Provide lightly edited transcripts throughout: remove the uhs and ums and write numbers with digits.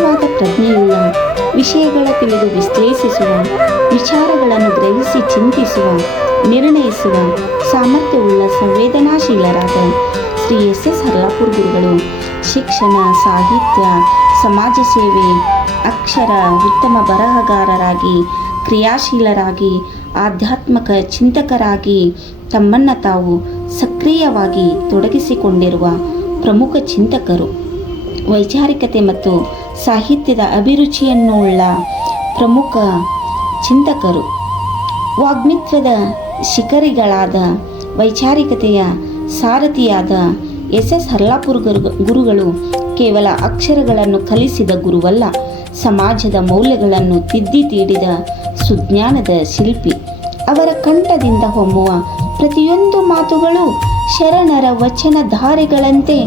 ಆಳವಾದ ಪ್ರಜ್ಞೆಯುಳ್ಳ, ವಿಷಯಗಳ ತಿಳಿದು ವಿಶ್ಲೇಷಿಸುವ, ವಿಚಾರಗಳನ್ನು ಗ್ರಹಿಸಿ ಚಿಂತಿಸುವ, ನಿರ್ಣಯಿಸುವ ಸಾಮರ್ಥ್ಯವುಳ್ಳ ಸಂವೇದನಾಶೀಲರಾದ ಶ್ರೀ ಎಸ್ ಹರ್ಲಾಪುರ್ ಗುರುಗಳು ಶಿಕ್ಷಣ, ಸಾಹಿತ್ಯ, ಸಮಾಜ ಸೇವೆ, ಅಕ್ಷರ, ಉತ್ತಮ ಬರಹಗಾರರಾಗಿ, ಕ್ರಿಯಾಶೀಲರಾಗಿ, ಆಧ್ಯಾತ್ಮಿಕ ಚಿಂತಕರಾಗಿ ತಮ್ಮನ್ನು ತಾವು ಸಕ್ರಿಯವಾಗಿ ತೊಡಗಿಸಿಕೊಂಡಿರುವ ಪ್ರಮುಖ ಚಿಂತಕರು. ವೈಚಾರಿಕತೆ ಮತ್ತು ಸಾಹಿತ್ಯದ ಅಭಿರುಚಿಯನ್ನು ಉಳ್ಳ ಪ್ರಮುಖ ಚಿಂತಕರು. ವಾಗ್ಮಿತ್ವದ ಶಿಖರಿಗಳಾದ ವೈಚಾರಿಕತೆಯ ಸಾರಥಿಯಾದ ಎಸ್ ಹರ್ಲಾಪುರ್ ಗುರುಗಳು ಕೇವಲ ಅಕ್ಷರಗಳನ್ನು ಕಲಿಸಿದ ಗುರುವಲ್ಲ, ಸಮಾಜದ ಮೌಲ್ಯಗಳನ್ನು ತಿದ್ದಿ ತೀಡಿದ ಸುಜ್ಞಾನದ ಶಿಲ್ಪಿ. ಅವರ ಕಂಠದಿಂದ ಹೊಮ್ಮುವ ಪ್ರತಿಯೊಂದು ಮಾತುಗಳು ಶರಣರ ವಚನಧಾರೆಗಳಂತೆ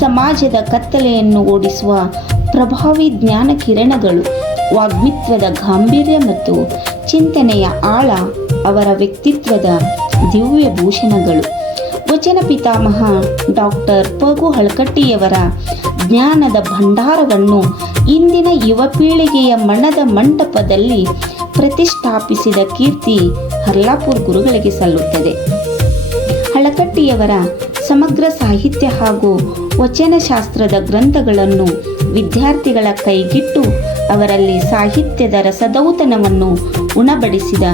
ಸಮಾಜದ ಕತ್ತಲೆಯನ್ನು ಓಡಿಸುವ ಪ್ರಭಾವಿ ಜ್ಞಾನ ಕಿರಣಗಳು. ವಾಗ್ಮಿತ್ವದ ಗಾಂಭೀರ್ಯ ಮತ್ತು ಚಿಂತನೆಯ ಆಳ ಅವರ ವ್ಯಕ್ತಿತ್ವದ ದಿವ್ಯ ಭೂಷಣಗಳು. ವಚನ ಪಿತಾಮಹ ಡಾಕ್ಟರ್ ಪಗು ಹಳಕಟ್ಟಿಯವರ ಜ್ಞಾನದ ಭಂಡಾರವನ್ನು ಇಂದಿನ ಯುವ ಪೀಳಿಗೆಯ ಮನದ ಮಂಟಪದಲ್ಲಿ ಪ್ರತಿಷ್ಠಾಪಿಸಿದ ಕೀರ್ತಿ ಹರ್ಲಾಪುರ್ ಗುರುಗಳಿಗೆ ಸಲ್ಲುತ್ತದೆ. ಹಳಕಟ್ಟಿಯವರ ಸಮಗ್ರ ಸಾಹಿತ್ಯ ಹಾಗೂ ವಚನಶಾಸ್ತ್ರದ ಗ್ರಂಥಗಳನ್ನು ವಿದ್ಯಾರ್ಥಿಗಳ ಕೈಗಿಟ್ಟು ಅವರಲ್ಲಿ ಸಾಹಿತ್ಯದ ರಸದೌತಣವನ್ನು ಉಣಬಡಿಸಿದ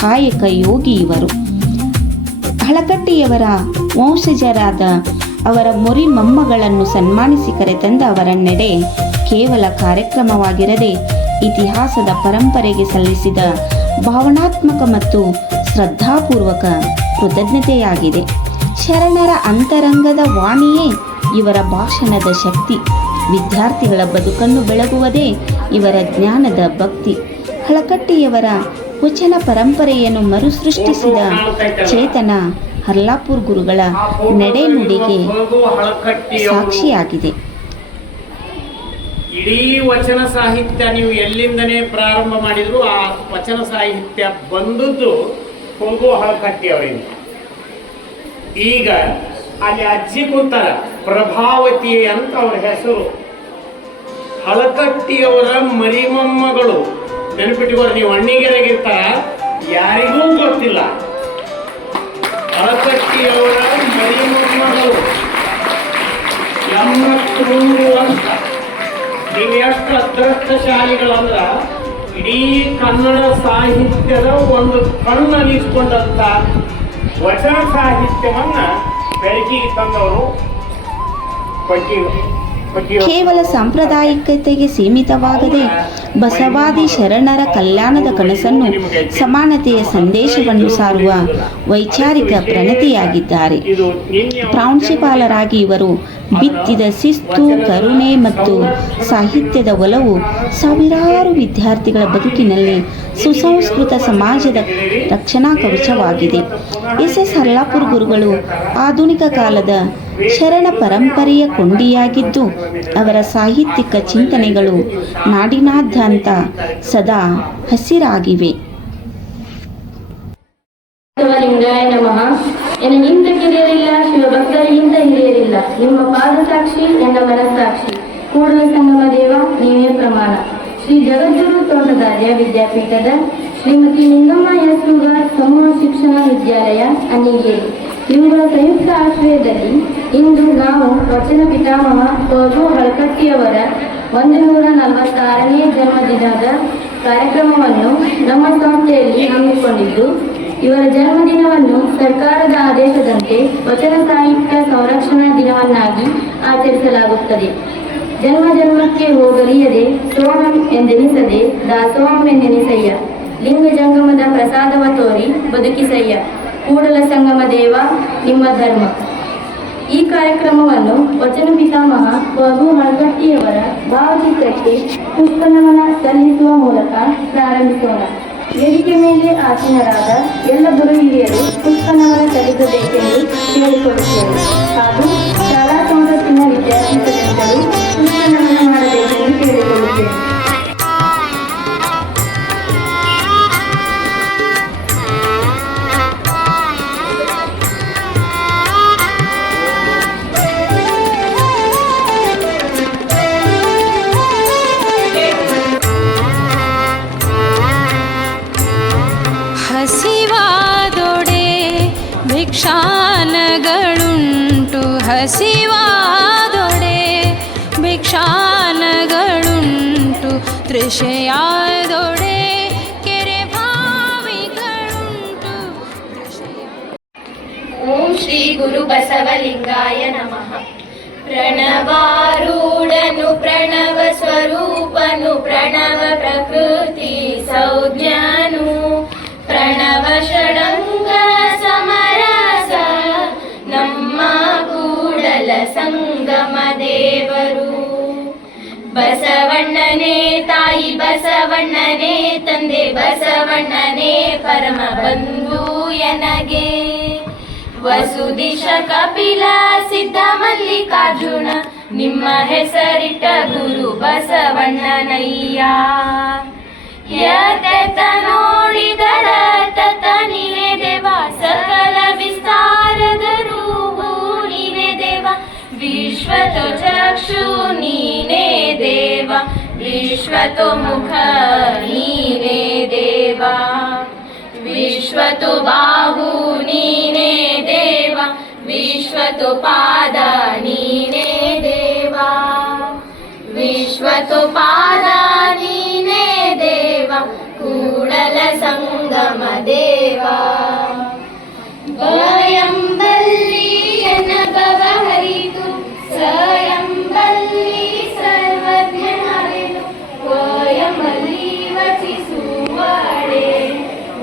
ಕಾಯಕ ಯೋಗಿ ಇವರು. ಹಳಕಟ್ಟಿಯವರ ವಂಶಜರಾದ ಅವರ ಮೊರಿ ಮೊಮ್ಮಗಳನ್ನು ಸನ್ಮಾನಿಸಿ ಕರೆತಂದ ಅವರ ನಡೆ ಕೇವಲ ಕಾರ್ಯಕ್ರಮವಾಗಿರದೆ ಇತಿಹಾಸದ ಪರಂಪರೆಗೆ ಸಲ್ಲಿಸಿದ ಭಾವನಾತ್ಮಕ ಮತ್ತು ಶ್ರದ್ಧಾಪೂರ್ವಕ ಕೃತಜ್ಞತೆಯಾಗಿದೆ. ಶರಣರ ಅಂತರಂಗದ ವಾಣಿಯೇ ಇವರ ಭಾಷಣದ ಶಕ್ತಿ. ವಿದ್ಯಾರ್ಥಿಗಳ ಬದುಕನ್ನು ಬೆಳಗುವುದೇ ಇವರ ಜ್ಞಾನದ ಭಕ್ತಿ. ಹಳಕಟ್ಟಿಯವರ ವಚನ ಪರಂಪರೆಯನ್ನು ಮರುಸೃಷ್ಟಿಸಿದ ಚೇತನ ಹರ್ಲಾಪುರ್ ಗುರುಗಳ ನಡೆನುಡಿಗೆ ಸಾಕ್ಷಿಯಾಗಿದೆ. ಇಡೀ ವಚನ ಸಾಹಿತ್ಯ ನೀವು ಎಲ್ಲಿಂದನೇ ಪ್ರಾರಂಭ ಮಾಡಿದ್ರು ಆ ವಚನ ಸಾಹಿತ್ಯ ಬಂದದ್ದು ಪಗು ಹಳಕಟ್ಟಿ ಅವರಿಂದ. ಈಗ ಅಲ್ಲಿ ಅಜ್ಜಿ ಕೂತಾರ, ಪ್ರಭಾವತಿ ಅಂತ ಅವ್ರ ಹೆಸರು. ಹಳಕಟ್ಟಿಯವರ ಮರಿಮೊಮ್ಮಗಳು ನೆನಪಿಟ್ಟುಕೊಂಡು ನೀವು ಅಣ್ಣಿಗೆರೆಗಿರ್ತಾರ, ಯಾರಿಗೂ ಗೊತ್ತಿಲ್ಲ. ಹಳಕಟ್ಟಿಯವರ ಮರಿಮೊಮ್ಮಗಳು ಎಮ್ಮತ್ತೂರು ಅಂತ. ನೀವು ಎಷ್ಟು ಅದೃಷ್ಟಶಾಲಿಗಳಂದ್ರ ಇಡೀ ಕನ್ನಡ ಸಾಹಿತ್ಯದ ಒಂದು ಕಣ್ಣನಿಸ್ಕೊಂಡಂತ ವಚನ ಸಾಹಿತ್ಯವನ್ನ ಬೆಳಕಿಗೆ ತಂದವರು ಕೇವಲ ಸಾಂಪ್ರದಾಯಿಕತೆಗೆ ಸೀಮಿತವಾಗದೆ ಬಸವಾದಿ ಶರಣರ ಕಲ್ಯಾಣದ ಕನಸನ್ನು, ಸಮಾನತೆಯ ಸಂದೇಶವನ್ನು ಸಾರುವ ವೈಚಾರಿಕ ಪ್ರಣತಿಯಾಗಿದ್ದಾರೆ. ಪ್ರಾಂಶುಪಾಲರಾಗಿ ಇವರು ಬಿತ್ತಿದ ಶಿಸ್ತು, ಕರುಣೆ ಮತ್ತು ಸಾಹಿತ್ಯದ ಒಲವು ಸಾವಿರಾರು ವಿದ್ಯಾರ್ಥಿಗಳ ಬದುಕಿನಲ್ಲಿ ಸುಸಂಸ್ಕೃತ ಸಮಾಜದ ರಕ್ಷಣಾ ಕವಚವಾಗಿದೆ. ಎಸ್ ಹರ್ಲಾಪುರ್ ಗುರುಗಳು ಆಧುನಿಕ ಕಾಲದ ಶರಣ ಪರಂಪರೆಯ ಕೊಂಡಿಯಾಗಿದ್ದು, ಅವರ ಸಾಹಿತ್ಯಿಕ ಚಿಂತನೆಗಳು ನಾಡಿನಾದ್ಯಂತ ಸದಾ ಹಸಿರಾಗಿವೆ. ನಮಃ. ಎನ್ನಿಂದ ಕಿರಿಯರಿಲ್ಲ, ಶಿವಭಕ್ತರಿಗಿಂತ ಹಿರಿಯರಿಲ್ಲ. ನಿಮ್ಮ ಪಾದ ಸಾಕ್ಷಿ, ನನ್ನ ಮನಸ್ಸಾಕ್ಷಿ. ಕೂಡಲ ಸಂಗಮ ದೇವ, ನೀವೇ ಪ್ರಮಾಣ. ಶ್ರೀ ಜಗದ್ಗುರು ತೋಟದಾರ್ಯ ವಿದ್ಯಾಪೀಠದ ಶ್ರೀಮತಿ ನಿಂಗಮ್ಮ ಯಸ್ರುಗ ಸಮೂಹ ಶಿಕ್ಷಣ ವಿದ್ಯಾಲಯ ಅನ್ನಿಗೇರಿ ಇವುಗಳ ಸಂಯುಕ್ತ ಆಶ್ರಯದಲ್ಲಿ ಇಂದು ನಾವು ವಚನ ಪಿತಾಮಹ ಪಗು ಹಳಕಟ್ಟಿಯವರ 146ನೇ ಜನ್ಮದಿನದ ಕಾರ್ಯಕ್ರಮವನ್ನು ನಮ್ಮ ಸಂಸ್ಥೆಯಲ್ಲಿ ಹಮ್ಮಿಕೊಂಡಿದ್ದು, ಇವರ ಜನ್ಮದಿನವನ್ನು ಸರ್ಕಾರದ ಆದೇಶದಂತೆ ವಚನ ಸಾಹಿತ್ಯ ಸಂರಕ್ಷಣಾ ದಿನವನ್ನಾಗಿ ಆಚರಿಸಲಾಗುತ್ತದೆ. ಜನ್ಮ ಜನ್ಮಕ್ಕೆ ಹೋಗಲಿಯದೆ ಸೋಮಂ ಎಂದೆನಿಸದೆ ದಾಸೋಹಂ ಎಂದೆನಿಸಯ್ಯ. ಲಿಂಗ ಜಂಗಮದ ಪ್ರಸಾದವ ತೋರಿ ಬದುಕಿಸಯ್ಯ. ಕೂಡಲ ಸಂಗಮ ದೇವ, ನಿಮ್ಮ ಧರ್ಮ. ಈ ಕಾರ್ಯಕ್ರಮವನ್ನು ವಚನ ಪಿತಾಮಹ ಪಗು ಹಳಕಟ್ಟಿಯವರ ಭಾವಚಿತ್ರಕ್ಕೆ ಪುಷ್ಪನಮನ ಸಲ್ಲಿಸುವ ಮೂಲಕ ಪ್ರಾರಂಭಿಸೋಣ. ವೇದಿಕೆ ಮೇಲೆ ಆಸೀನರಾದ ಎಲ್ಲ ಗುರು ಹಿರಿಯರು ಪುಷ್ಪನಮನ ಸಲ್ಲಿಸಬೇಕೆಂದು ಕೇಳಿಕೊಳ್ಳುತ್ತೇವೆ. ಹಾಗೂ ಶಾಲಾ ಸಂಸತ್ತಿನ ವಿದ್ಯಾರ್ಥಿ ಸದಸ್ಯರು ಪುಷ್ಪನಮನ ಮಾಡಬೇಕೆಂದು ಕೇಳಿಕೊಳ್ಳುತ್ತೇವೆ. ಭಿಕ್ಷಾನಗಳುಂಟು ಹಸಿವಾದೊಡೆ ಭಿಕ್ಷಾನಗಳುಂಟು ತೃಷೆಯಾದೊಡೆ ಕೆರೆ ಬಾವಿಗಳುಂಟು ಓಂ ಶ್ರೀ ಗುರು ಬಸವಲಿಂಗಾಯ ನಮಃ. ಪ್ರಣವಾರೂಢನು ಪ್ರಣವ ಸ್ವರೂಪನು ಪ್ರಣವ ಪ್ರಕೃತಿ ಸಂಜ್ಞನು ಪ್ರಣವ ಷಡಂಗ ಸಮರಸ ನಮ್ಮ ಕೂಡಲ ಸಂಗಮ ದೇವರು. ಬಸವಣ್ಣನೇ ತಾಯಿ ಬಸವಣ್ಣನೇ ತಂದೆ ಬಸವಣ್ಣನೇ ಪರಮ ಬಂಧು ಎನಗೆ. ವಸುದಿಶ ಕಪಿಲ ಸಿದ್ಧ ಮಲ್ಲಿಕಾರ್ಜುನ ನಿಮ್ಮ ಹೆಸರಿಟ್ಟ ಗುರು ಬಸವಣ್ಣನಯ್ಯ. ಯತ ನೋಡಿದರ ತತ ನೀನೆ ದೇವ ಸಕಲ ವಿಸ್ತಾರದ ರೂಪು ನೀನೆ ದೇವ. ವಿಶ್ವತೋ ಚಕ್ಷು ನೀನೆ ದೇವ ವಿಶ್ವತೋ ಮುಖ ನೀನೆ ದೇವ. ವಿಶ್ವತೋ ಬಾಹು ನೀನೆ ದೇವ ವಿಶ್ವತೋ ಪಾದ ನೀನೆ ದೇವ. ವಿಶ್ವತೋ ಪಾದ ನೀನೆ ದೇವ ಕೂಡಲ ಸಂಗಮ ದೇವ. ಭಯಂಬಲ್ಲಿ ಎನ್ನಬವ ಹರಿತು ಸ್ವಯಂಬಲ್ಲಿ ಸರ್ವಜ್ಞನರಿತು ವಯಮಲ್ಲಿ ವಚಿಸುವಡೆ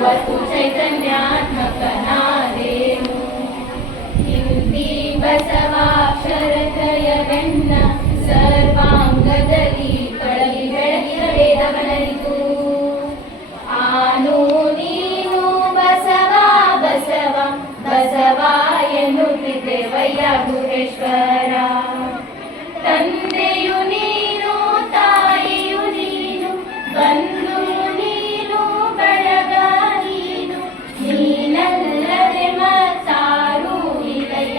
ವಸ್ತು ಚೈತನ್ಯಾತ್ಮಕನಾದೇನು. ಹಿಂದಿ ಬಸವಾಕ್ಷರತ್ರಯವೆನ್ನ ಸರ್ವಾಂಗದಲ್ಲಿ ಕಳಗಿ ಬೆಳಗಿನ ವೇದವನರಿತು. ಆನು ನೀನು ಬಸವ ಬಸವ ಬಸವ ಎನ್ನುತ್ತಿದ್ದೇವಯ್ಯ ಗುಹೇಶ್ವರ. ತಂದೆಯು ನೀನು ತಾಯಿಯು ನೀನು ಬಂಧು ನೀನು ಬಳಗ ನೀನು ನೀನಲ್ಲದೆ ಮತ್ತಾರು ಇಲಯ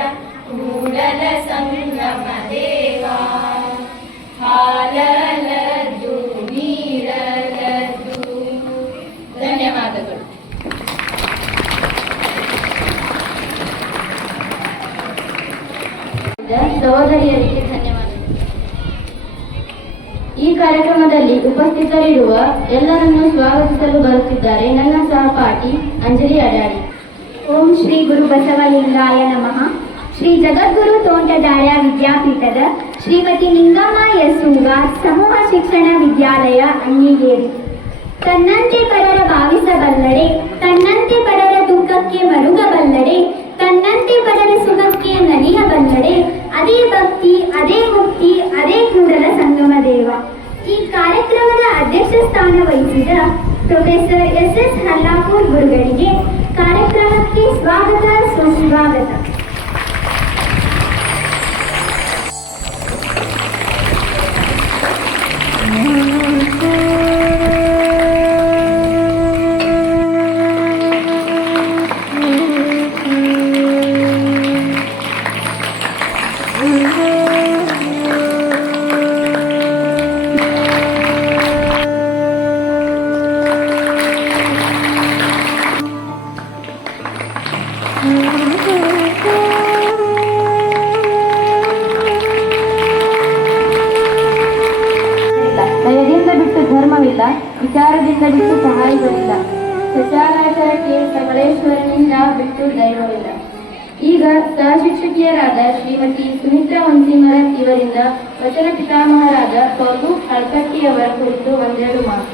ಕೂಡಲ ಸಂಗಮ ದೇವ. ಹಾಲಲದ್ದು ನೀರಲದ್ದು. ಧನ್ಯವಾದಗಳು. ಸಹೋದರಿಯರಿಗೆ ಧನ್ಯವಾದಗಳು. ಈ ಕಾರ್ಯಕ್ರಮದಲ್ಲಿ ಉಪಸ್ಥಿತರಿರುವ ಎಲ್ಲರನ್ನೂ ಸ್ವಾಗತಿಸಲು ಬರುತ್ತಿದ್ದಾರೆ ನನ್ನ ಸಹಪಾಠಿ ಅಂಜಲಿ ಅಡಾಡಿ. ಓಂ ಶ್ರೀ ಗುರು ಬಸವಲಿಂಗಾಯ ನಮಃ. ಶ್ರೀ ಜಗದ್ಗುರು ತೋಂಟದಾರ್ಯ ವಿದ್ಯಾಪೀಠದ ಶ್ರೀಮತಿ ಲಿಂಗಮ್ಮ ಯಸೂಗಾರ್ ಸಮೂಹ ಶಿಕ್ಷಣ ವಿದ್ಯಾಲಯ ಅಣ್ಣಿಗೇರಿ. ತನ್ನಂತೆ ಪರರ ಭಾವಿಸಬಲ್ಲಡೆ ತನ್ನಂತೆ ಪರರ ದುಃಖಕ್ಕೆ ಮರುಗಬಲ್ಲಡೆ ತನ್ನಂತೆ ಪರರ ಸುಖಕ್ಕೆ ನಲಿಯಬಲ್ಲಡೆ ಅದೇ ಭಕ್ತಿ ಅದೇ ಮುಕ್ತಿ ಅದೇ ಕೂಡಲ ಸಂಗಮ ದೇವ. ಈ ಕಾರ್ಯಕ್ರಮದ ಅಧ್ಯಕ್ಷ ಸ್ಥಾನ ವಹಿಸಿದ ಪ್ರೊಫೆಸರ್ SS ಹಲ್ಲಾಪುರ್ ಗುರುಗಳಿಗೆ ಕಾರ್ಯಕ್ರಮಕ್ಕೆ ಸ್ವಾಗತ ಸುಸ್ವಾಗತ. ದಯದಿಂದ ಬಿಟ್ಟು ಧರ್ಮವಿಲ್ಲ, ವಿಚಾರದಿಂದ ಬಿಟ್ಟು ಸಹಾಯಗಳಿಲ್ಲ, ಸತ್ಯಾನಾಚರಕ್ಕೆ ಕಮಲೇಶ್ವರನಿಂದ ಬಿಟ್ಟು ದೈವವಿಲ್ಲ. ಈಗ ಸಹಶಿಕ್ಷಕಿಯರಾದ ಶ್ರೀಮತಿ ಸುಮಿತ್ರಾ ಹುಣಸಿಮರತ್ ಇವರಿಂದ ವಚನ ಪಿತಾಮಹರಾದ ಪೌಲು ಹಳ್ಕಟ್ಟಿಯವರ ಕುರಿತು ಒಂದೆರಡು ಮಾತು.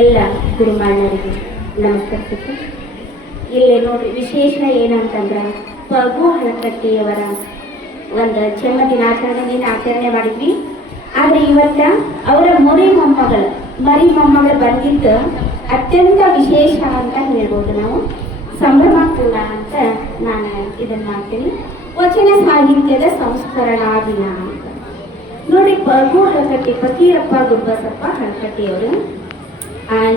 ಎಲ್ಲ ಗುರುಮಾನ್ಯರಿಗೆ ನಮಸ್ಕರಿಸುತ್ತೆ. ಇಲ್ಲಿ ನೋಡ್ರಿ ವಿಶೇಷ ಏನಂತಂದ್ರೆ ಪಗು ಹಳಕಟ್ಟಿಯವರ ಒಂದು ಜನ್ಮ ದಿನಾಚರಣೆಯನ್ನು ಆಚರಣೆ ಮಾಡಿದ್ವಿ. ಆದರೆ ಇವತ್ತ ಅವರ ಮರಿ ಮೊಮ್ಮಗಳು ಬಂದಿದ್ದು ಅತ್ಯಂತ ವಿಶೇಷ ಅಂತ ಹೇಳ್ಬೋದು. ನಾವು ಸಂಭ್ರಮಾಪೂರ್ಣ ಅಂತ ನಾನು ಇದನ್ನು ಮಾಡ್ತೀನಿ. ವಚನ ಸಾಹಿತ್ಯದ ಸಂಸ್ಕರಣಾ ದಿನ ಅಂತ ನೋಡಿ. ಪಗು ಹಳಕಟ್ಟಿ ಫಕೀರಪ್ಪ ಗುಬ್ಬಸಪ್ಪ ಹಳಕಟ್ಟಿಯವರು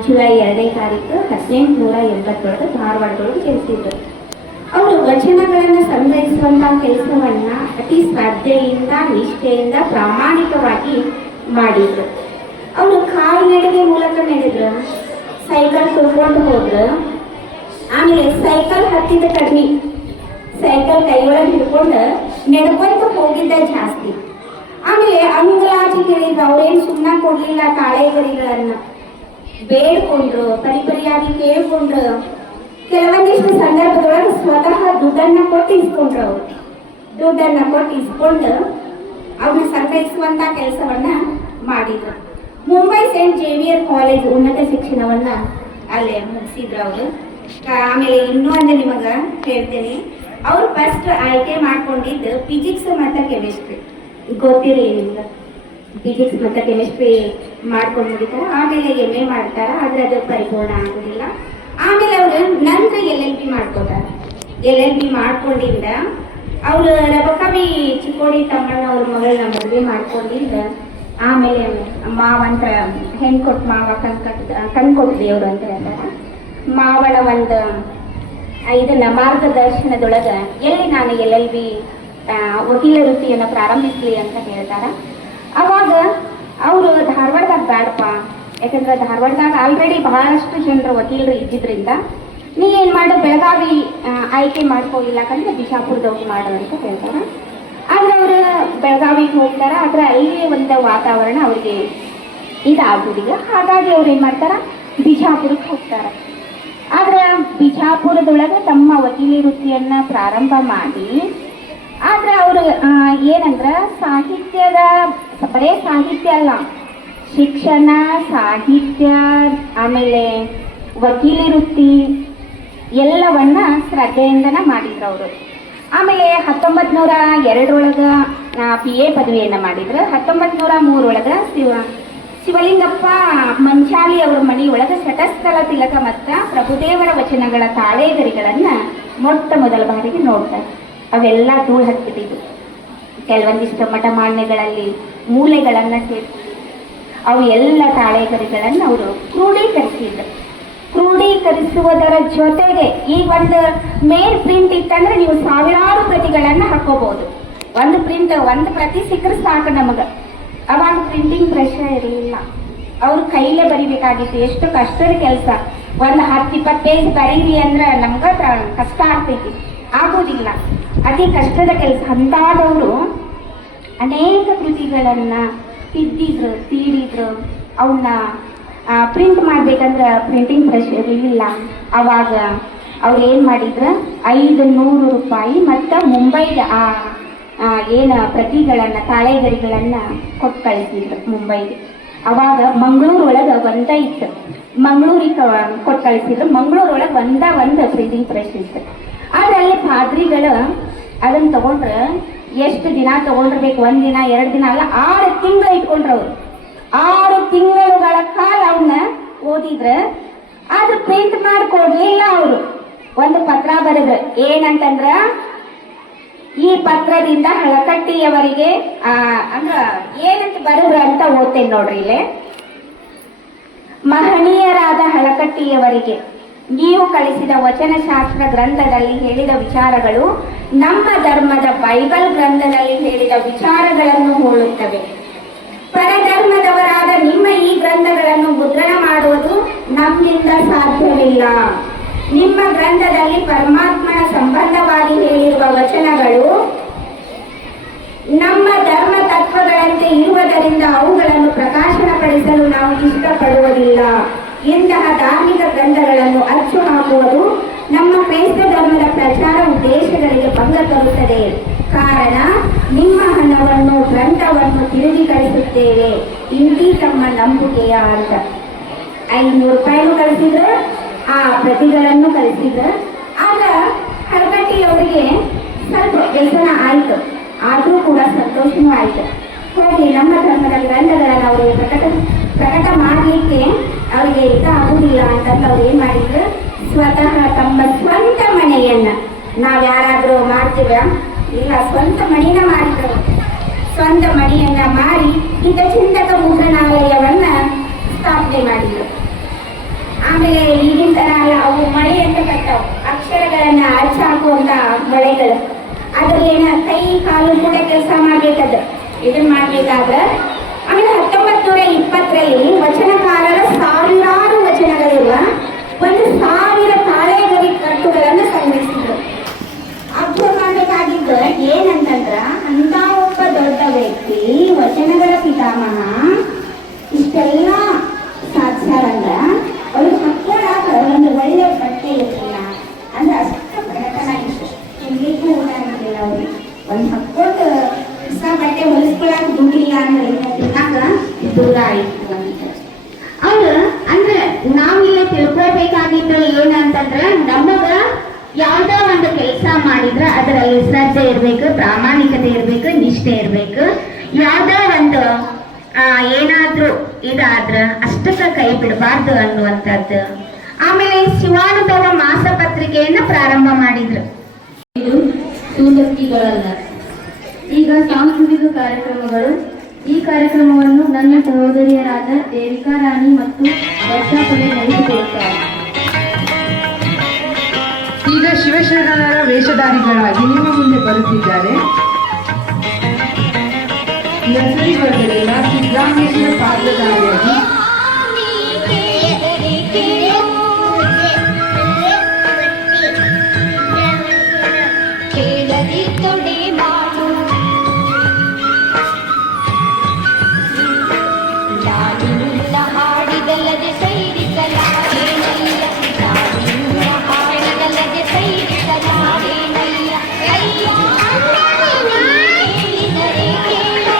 ಜುಲೈ 2ನೇ ತಾರೀಕು 1887 ಧಾರವಾಡದೊಳಗೆ ಜನಿಸಿದ್ರು. ಅವರು ವಚನಗಳನ್ನು ಸಂಗ್ರಹಿಸುವಂತಹ ಕೆಲಸವನ್ನ ಅತಿ ಶ್ರದ್ಧೆಯಿಂದ ನಿಷ್ಠೆಯಿಂದ ಪ್ರಾಮಾಣಿಕವಾಗಿ ಮಾಡಿದ್ರು. ಅವರು ಕಾಲ್ನಡಿಗೆ ಮೂಲಕ ನಡೆದ್ರು, ಸೈಕಲ್ ತುಳ್ಕೊಂಡು ಹೋದ್ರು. ಆಮೇಲೆ ಸೈಕಲ್ ಹತ್ತಿದ ಕಡಿಮೆ, ಸೈಕಲ್ ಕೈಯೊಳಗೆ ಹಿಡ್ಕೊಂಡು ನಡ್ಕೊಂತ ಹೋಗಿದ್ದ ಜಾಸ್ತಿ. ಆಮೇಲೆ ಅಂಗಲಾಚಿ ಕೇಳಿದ್ರು, ಅವ್ರೇನು ಸುಮ್ಮನೆ ಕೊಡ್ಲಿಲ್ಲ ತಾಳೆಗರಿಗಳನ್ನ, ಬೇಡ್ಕೊಂಡ್ರು, ಪರಿಪರಿಯಾಗಿ ಕೇಳ್ಕೊಂಡ್ರು. ಕೆಲವೊಂದಿಷ್ಟು ಸಂದರ್ಭದೊಳಗೆ ಸ್ವತಃ ದುಡ್ಡನ್ನ ಕೊಟ್ಟು ಇಸ್ಕೊಂಡ್ರು. ಅವರು ದುಡ್ಡನ್ನ ಕೊಟ್ಟು ಇಸ್ಕೊಂಡು ಅವ್ರನ್ನ ಸಂಗ್ರಹಿಸುವಂತ ಕೆಲಸವನ್ನ ಮಾಡಿದ್ರು. ಮುಂಬೈ ಸೇಂಟ್ ಜೇವಿಯರ್ ಕಾಲೇಜ್ ಉನ್ನತ ಶಿಕ್ಷಣವನ್ನ ಅಲ್ಲೇ ಮುಗಿಸಿದ್ರು ಅವರು. ಆಮೇಲೆ ಇನ್ನೂ ಒಂದು ನಿಮಗ ಹೇಳ್ತೇನೆ, ಅವ್ರು ಫಸ್ಟ್ ಆಯ್ಕೆ ಮಾಡ್ಕೊಂಡಿದ್ದು ಫಿಸಿಕ್ಸ್ ಮತ್ತು ಕೆಮಿಸ್ಟ್ರಿ. ಗೊತ್ತಿರಲಿ ನಿಮ್ಗೆ, ಫಿಸಿಕ್ಸ್ ಮತ್ತು ಕೆಮಿಸ್ಟ್ರಿ ಮಾಡ್ಕೊಂಡು ಮುಗಿತಾರ. ಆಮೇಲೆ MA ಮಾಡ್ತಾರ, ಆದ್ರೆ ಅದು ಪರಿಪೂರ್ಣ ಆಗೋದಿಲ್ಲ. ಆಮೇಲೆ ಅವರು ನಂತರ LLB ಮಾಡ್ಕೋತಾರೆ. LLB ಮಾಡ್ಕೊಂಡಿದ್ದ ಅವರು ರಬಕವಿ ಚಿಕ್ಕೋಡಿ ತಮ್ಮಣ್ಣ ಅವ್ರ ಮಗಳನ್ನ ಮದುವೆ ಮಾಡ್ಕೊಂಡಿದ್ದ. ಆಮೇಲೆ ಮಾವಂತ ಹೆಣ್ಣು ಕೊಟ್ಟು ಮಾವ ಕಣ್ಕೊಟ್ಟು ದೇವ್ರು ಅಂತ ಹೇಳ್ತಾರೆ. ಮಾವನ ಒಂದು ಇದನ್ನ ಮಾರ್ಗದರ್ಶನದೊಳಗೆ ಎಲ್ಲಿ ನಾನು LLB ವಕೀಲ ವೃತ್ತಿಯನ್ನು ಪ್ರಾರಂಭಿಸಲಿ ಅಂತ ಹೇಳ್ತಾರ. ಅವಾಗ ಅವರು ಧಾರವಾಡದಾಗ ಬೇಡಪ್ಪ, ಯಾಕಂದ್ರೆ ಧಾರವಾಡದಾಗ ಆಲ್ರೆಡಿ ಬಹಳಷ್ಟು ಜನರು ವಕೀಲರು ಇದ್ದಿದ್ರಿಂದ ನೀ ಏನು ಮಾಡು, ಬೆಳಗಾವಿ ಆಯ್ಕೆ ಮಾಡ್ಕೋಗಿಲ್ಲ ಯಾಕಂದ್ರೆ ಬಿಜಾಪುರದವ್ರು ಮಾಡು ಅಂತ ಹೇಳ್ತಾರೆ. ಆದ್ರೆ ಅವರು ಬೆಳಗಾವಿಗೆ ಹೋಗ್ತಾರ, ಆದ್ರೆ ಅಲ್ಲಿ ಒಂದು ವಾತಾವರಣ ಅವ್ರಿಗೆ ಇದಾಗುದಿಲ್ಲ. ಹಾಗಾಗಿ ಅವ್ರು ಏನು ಮಾಡ್ತಾರ, ಬಿಜಾಪುರಕ್ಕೆ ಹೋಗ್ತಾರ. ಆದ್ರೆ ಬಿಜಾಪುರದೊಳಗೆ ತಮ್ಮ ವಕೀಲಿ ವೃತ್ತಿಯನ್ನ ಪ್ರಾರಂಭ ಮಾಡಿ, ಆದ್ರೆ ಅವರು ಏನಂದ್ರೆ ಸಾಹಿತ್ಯದ ಬರೇ ಸಾಹಿತ್ಯ ಅಲ್ಲ, ಶಿಕ್ಷಣ, ಸಾಹಿತ್ಯ, ಆಮೇಲೆ ವಕೀಲಿ ವೃತ್ತಿ ಎಲ್ಲವನ್ನ ಶ್ರದ್ಧೆಯಿಂದನ ಮಾಡಿದ್ರು ಅವರು. ಆಮೇಲೆ 1902 PA ಪದವಿಯನ್ನು ಮಾಡಿದ್ರು. 1903 ಶಿವಲಿಂಗಪ್ಪ ಮಂಚಾಲಿ ಅವ್ರ ಮನೆಯೊಳಗೆ ಶತಸ್ಥಲ ತಿಲಕ ಮತ್ತು ಪ್ರಭುದೇವರ ವಚನಗಳ ತಾಳೆಗರಿಗಳನ್ನು ಮೊಟ್ಟ ಮೊದಲ ಬಾರಿಗೆ ನೋಡ್ತಾರೆ. ಅವೆಲ್ಲ ಧೂಳು ಹತ್ತಿಬಿಟ್ಟಿದ್ದು. ಕೆಲವೊಂದಿಷ್ಟು ಮಠಮಾನ್ಯಗಳಲ್ಲಿ ಮೂಲೆಗಳನ್ನು ಸೇರಿಸಿ ಅವು ಎಲ್ಲ ತಾಳೆಗರಿಗಳನ್ನು ಅವರು ಕ್ರೋಢೀಕರಿಸಿದ್ರು. ಕ್ರೋಢೀಕರಿಸುವುದರ ಜೊತೆಗೆ ಈಗ ಒಂದು ಮೇನ್ ಪ್ರಿಂಟ್ ಇತ್ತಂದ್ರೆ ನೀವು ಸಾವಿರಾರು ಪ್ರತಿಗಳನ್ನು ಹಾಕೋಬಹುದು. ಒಂದು ಪ್ರತಿ ಸಿಕ್ಕರೆ ಸಾಕು ನಮಗೆ. ಅವಾಗ ಪ್ರಿಂಟಿಂಗ್ ಪ್ರೆಸ್ ಇರಲಿಲ್ಲ, ಅವ್ರು ಕೈಲೇ ಬರಿಬೇಕಾಗಿತ್ತು. ಎಷ್ಟು ಕಷ್ಟದ ಕೆಲಸ. ಒಂದು 10-20 ಪೇಜ್ ಬರೀರಿ ಅಂದ್ರೆ ನಮ್ಗೆ ಕಷ್ಟ ಆಗ್ತೈತಿ, ಆಗೋದಿಲ್ಲ. ಅತಿ ಕಷ್ಟದ ಕೆಲಸ. ಅಂತಾದವರು ಅನೇಕ ಕೃತಿಗಳನ್ನು ತಿದ್ದಿದ್ರು, ತೀಡಿದ್ರು. ಅವನ್ನ ಪ್ರಿಂಟ್ ಮಾಡ್ಬೇಕಂದ್ರೆ ಪ್ರಿಂಟಿಂಗ್ ಪ್ರೆಸ್ ಇರಲಿಲ್ಲ. ಅವಾಗ ಅವ್ರು ಏನು ಮಾಡಿದ್ರು, 500 ರೂಪಾಯಿ ಮತ್ತು ಮುಂಬೈಗೆ ಏನು ಪ್ರತಿಗಳನ್ನು ತಾಳೆಗರಿಗಳನ್ನು ಕೊಟ್ಟು ಕಳಿಸಿದ್ರು ಮುಂಬೈಗೆ. ಅವಾಗ ಮಂಗಳೂರು ಒಳಗೆ ಒಂದೇ ಇತ್ತು, ಮಂಗಳೂರಿಗೆ ಕೊಟ್ಟು ಕಳಿಸಿದ್ರು. ಮಂಗಳೂರೊಳಗೆ ಒಂದು ಪ್ರಿಂಟಿಂಗ್ ಪ್ರೆಸ್ ಇತ್ತು. ಆದರೆ ಅಲ್ಲಿ ಪಾದ್ರಿಗಳು ಅದನ್ನು ತಗೊಂಡ್ರೆ ಎಷ್ಟು ದಿನ ತಗೊಂಡಿರ್ಬೇಕು, 1 ದಿನ 2 ದಿನ ಅಲ್ಲ, 6 ತಿಂಗಳು ಇಟ್ಕೊಂಡ್ರು ಅವರು. 6 ತಿಂಗಳುಗಳ ಕಾಲ ಅವನ್ನ ಓದಿದ್ರೆ, ಆದ್ರೆ ಪ್ರಿಂಟ್ ಮಾಡಿಕೊಡ್ಲಿಲ್ಲ ಅವರು. ಒಂದು ಪತ್ರ ಬರೆದ್ರು, ಏನಂತಂದ್ರ ಈ ಪತ್ರದಿಂದ ಹಳಕಟ್ಟಿಯವರಿಗೆ ಅಂದ್ರ ಏನಂತ ಬರೆದ್ರು ಅಂತ ಓದ್ತೇನೆ ನೋಡ್ರಿ ಇಲ್ಲಿ. ಮಹನೀಯರಾದ ಹಳಕಟ್ಟಿಯವರಿಗೆ ನೀವು ಕಳಿಸಿದ ವಚನಶಾಸ್ತ್ರ ಗ್ರಂಥದಲ್ಲಿ ಹೇಳಿದ ವಿಚಾರಗಳು ನಮ್ಮ ಧರ್ಮದ ಬೈಬಲ್ ಗ್ರಂಥದಲ್ಲಿ ಹೇಳಿದ ವಿಚಾರಗಳನ್ನು ಹೋಲುತ್ತವೆ. ಪರಧರ್ಮದವರಾದ ನಿಮ್ಮ ಈ ಗ್ರಂಥಗಳನ್ನು ಮುದ್ರಣ ಮಾಡುವುದು ನಮ್ಮಿಂದ ಸಾಧ್ಯವಿಲ್ಲ. ನಿಮ್ಮ ಗ್ರಂಥದಲ್ಲಿ ಪರಮಾತ್ಮನ ಸಂಬಂಧವಾಗಿ ಹೇಳಿರುವ ವಚನಗಳು ನಮ್ಮ ಧರ್ಮ ತತ್ವಗಳಂತೆ ಇರುವುದರಿಂದ ಅವುಗಳನ್ನು ಪ್ರಕಾಶನಪಡಿಸಲು ನಾವು ಇಷ್ಟಪಡುವುದಿಲ್ಲ. ಇಂತಹ ಧಾರ್ಮಿಕ ಗ್ರಂಥಗಳನ್ನು ಅಚ್ಚು ಹಾಕುವುದು ನಮ್ಮ ಕ್ರೈಸ್ತ ಧರ್ಮದ ಪ್ರಚಾರ ಉದ್ದೇಶಗಳಿಗೆ ಭಂಗ ತರುತ್ತದೆ. ಕಾರಣ ನಿಮ್ಮ ಹಣವನ್ನು ಗ್ರಂಥವನ್ನು ತಿರುಗಿ ಕಳಿಸುತ್ತೇವೆ, ಇಂತಿ ತಮ್ಮ ನಂಬಿಕೆಯ ಅಂತ. 500 ರೂಪಾಯಿನೂ ಕಳಿಸಿದ್ರು, ಆ ಪ್ರತಿಗಳನ್ನು ಕಳಿಸಿದ್ರು. ಆಗ ಹಳಕಟ್ಟಿಯವರಿಗೆ ಸ್ವಲ್ಪ ವ್ಯಸನ ಆಯಿತು, ಆದರೂ ಕೂಡ ಸಂತೋಷನೂ ಆಯಿತು. ಹೋಗಿ ನಮ್ಮ ಧರ್ಮದ ಗ್ರಂಥಗಳನ್ನು ಅವರಿಗೆ ಪ್ರಕಟ ಮಾಡಲಿಕ್ಕೆ ಅವರಿಗೆ ಇದಾಗುವುದಿಲ್ಲ ಅಂತಂದು ಅವ್ರು ಏನು ಮಾಡಿದ್ರು, ಸ್ವತಃ ತಮ್ಮ ಸ್ವಂತ ಮನೆಯನ್ನು, ನಾವು ಯಾರಾದರೂ ಮಾಡ್ತೀವ ಇಲ್ಲ, ಸ್ವಂತ ಮಣಿನ ಮಾಡಿದ್ರು. ಸ್ವಂತ ಮಣಿಯನ್ನ ಮಾಡಿ ಇಂಥ ಚಿಂತಕ ಮುದ್ರಣಾಲಯವನ್ನ ಸ್ಥಾಪನೆ ಮಾಡಿದ್ರು. ಆಮೇಲೆ ಈಗಿನ ತರ ಅಲ್ಲ, ಅವು ಮಳೆ ಅಂತ ಕಟ್ಟವು, ಅಕ್ಷರಗಳನ್ನ ಅಚ್ಚಾಕುವಂತ ಮಳೆಗಳು. ಅದ್ರಲ್ಲೇನ ಕೈ ಕಾಲು ಕೂಡ ಕೆಲಸ ಮಾಡ್ಬೇಕದು, ಇದನ್ನ ಮಾಡ್ಬೇಕಾದ್ರೆ. ಆಮೇಲೆ 1920 ವಚನಕಾರರ ಸಾವಿರಾರು ವಚನಗಳಿರುವ 1000 ತಾಳೆಗರಿ ವಸ್ತುಗಳನ್ನು ಸಂಗ್ರಹಿಸಿದ್ರು. ಅಬ್ದು ಮಾಡಬೇಕಾಗಿದ್ದು ಏನಂತಂದ್ರ, ಅಂತ ಒಬ್ಬ ದೊಡ್ಡ ವ್ಯಕ್ತಿ, ವಚನಗಳ ಪಿತಾಮಹ ಇಷ್ಟೆಲ್ಲ ಸಾಧಿಸ್ಯಾರಂದ್ರ ಅವ್ರಿಗೆ ಹಾಕೊಳ್ಳಾಕ ಒಂದು ಒಳ್ಳೆ ಬಟ್ಟೆ ಇರಲಿಲ್ಲ. ಅಂದ್ರೆ ಅಷ್ಟು ಬಡತನಾಗಿತ್ತು, ತಿನ್ಲಿಕ್ಕೂ ಊಟ ಇರಲಿಲ್ಲ ಅವ್ರಿಗೆ. ಒಂದು ಹಾಕೊಂಡು ಹೊಸ ಬಟ್ಟೆ ಹೊಲಿಸ್ಕೊಳಕ್ ದುಡ್ಡಿಲ್ಲ ಅಂದ್ರೆ ತಿನ್ನಾಕ ದೂರ ಆಯ್ತು ಅಂತ ಅವ್ರು. ಅಂದ್ರೆ ನಾವಿಲ್ಲೇ ತಿಳ್ಕೊಬೇಕಾಗಿದ್ದು ಏನಂತಂದ್ರ, ನಮಗ ಯಾವ್ದೋ ಒಂದು ಕೆಲಸ ಮಾಡಿದ್ರ ಅದರಲ್ಲಿ ಶ್ರದ್ಧೆ ಇರ್ಬೇಕು, ಪ್ರಾಮಾಣಿಕತೆ ಇರ್ಬೇಕು, ನಿಷ್ಠೆ ಇರ್ಬೇಕು. ಯಾವ್ದೋ ಒಂದು ಏನಾದ್ರೂ ಇದಾದ್ರ ಅಷ್ಟಕ್ಕ ಕೈ ಬಿಡಬಾರ್ದು ಅನ್ನುವಂಥದ್ದು. ಆಮೇಲೆ ಶಿವಾನುಭವ ಮಾಸ ಪತ್ರಿಕೆಯನ್ನ ಪ್ರಾರಂಭ ಮಾಡಿದ್ರು. ಇದು ಸೂಲಕ್ಕಿಗಳಲ್ಲ. ಈಗ ಸಾಂಸ್ಕೃತಿಕ ಕಾರ್ಯಕ್ರಮಗಳು. ಈ ಕಾರ್ಯಕ್ರಮವನ್ನು ನನ್ನ ಸಹೋದರಿಯರಾದ ದೇವಿಕಾ ರಾಣಿ ಮತ್ತು ವರ್ಷಾ ಪಡೆ ನಡೆಸಿಕೊಡುತ್ತಾರೆ. ಈಗ ಶಿವಶರಣರ ವೇಷಧಾರಿಗಳಾಗಿ ನಿಮ್ಮ ಮುಂದೆ ಬರುತ್ತಿದ್ದಾರೆ ನರ್ಸರಿ ವರ್ಗದಿಂದ ಸಿದ್ದರಾಮೇಶ್ವರ ಪಾತ್ರಧಾರಿಯಾಗಿ ಹಾಡಿದಲ್ಲದೆ ಸೈರಿಸಲಾರೇನಯ್ಯ, ಹಾಡಿದಲ್ಲದೆ ಸೈರಿಸಲಾರೇನಯ್ಯ, ಅಯ್ಯ ಹೇಳಿದರೆ ಕೇಳು.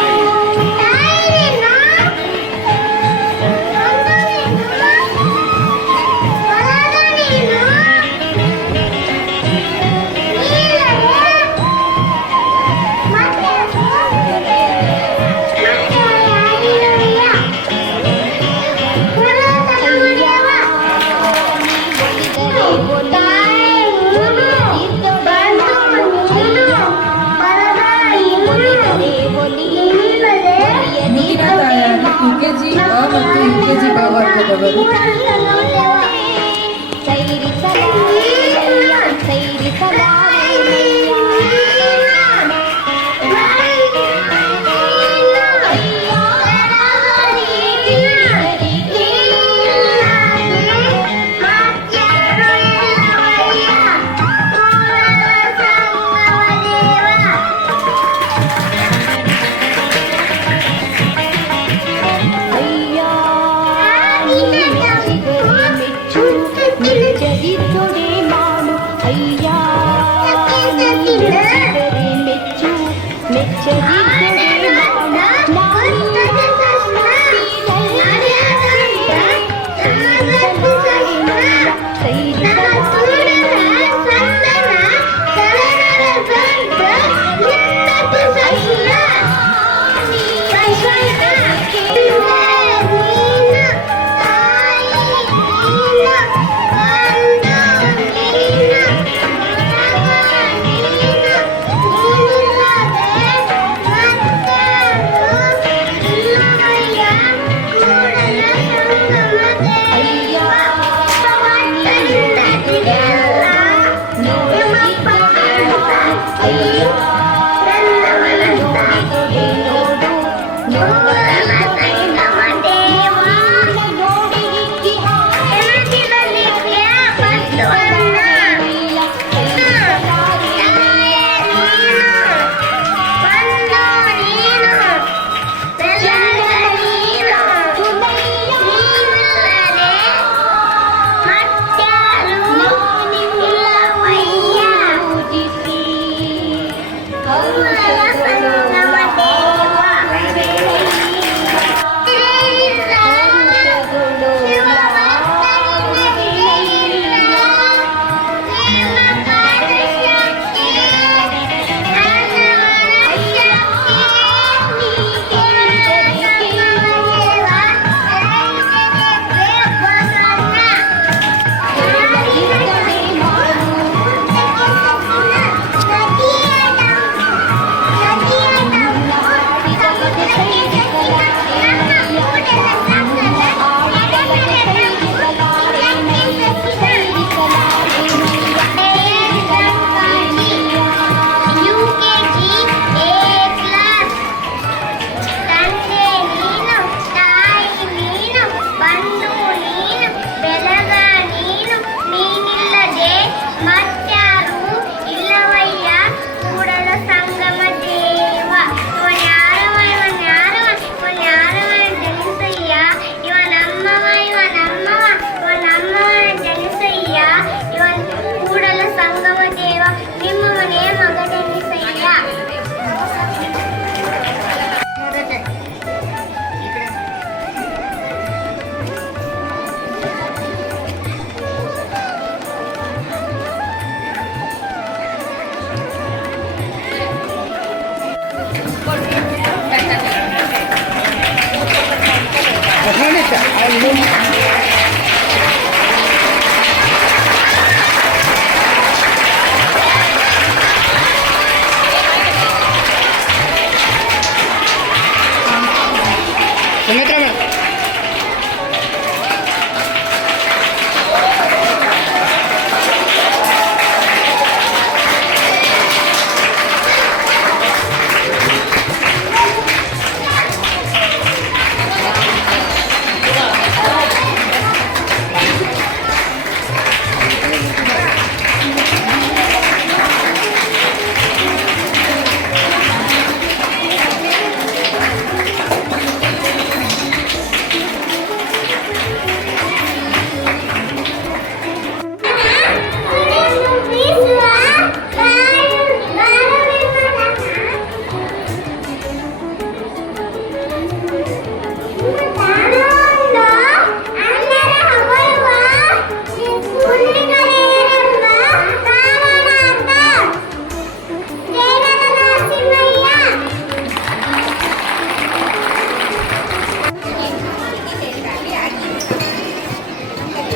UKG A ಮತ್ತು UKG B ವರ್ಗದವರು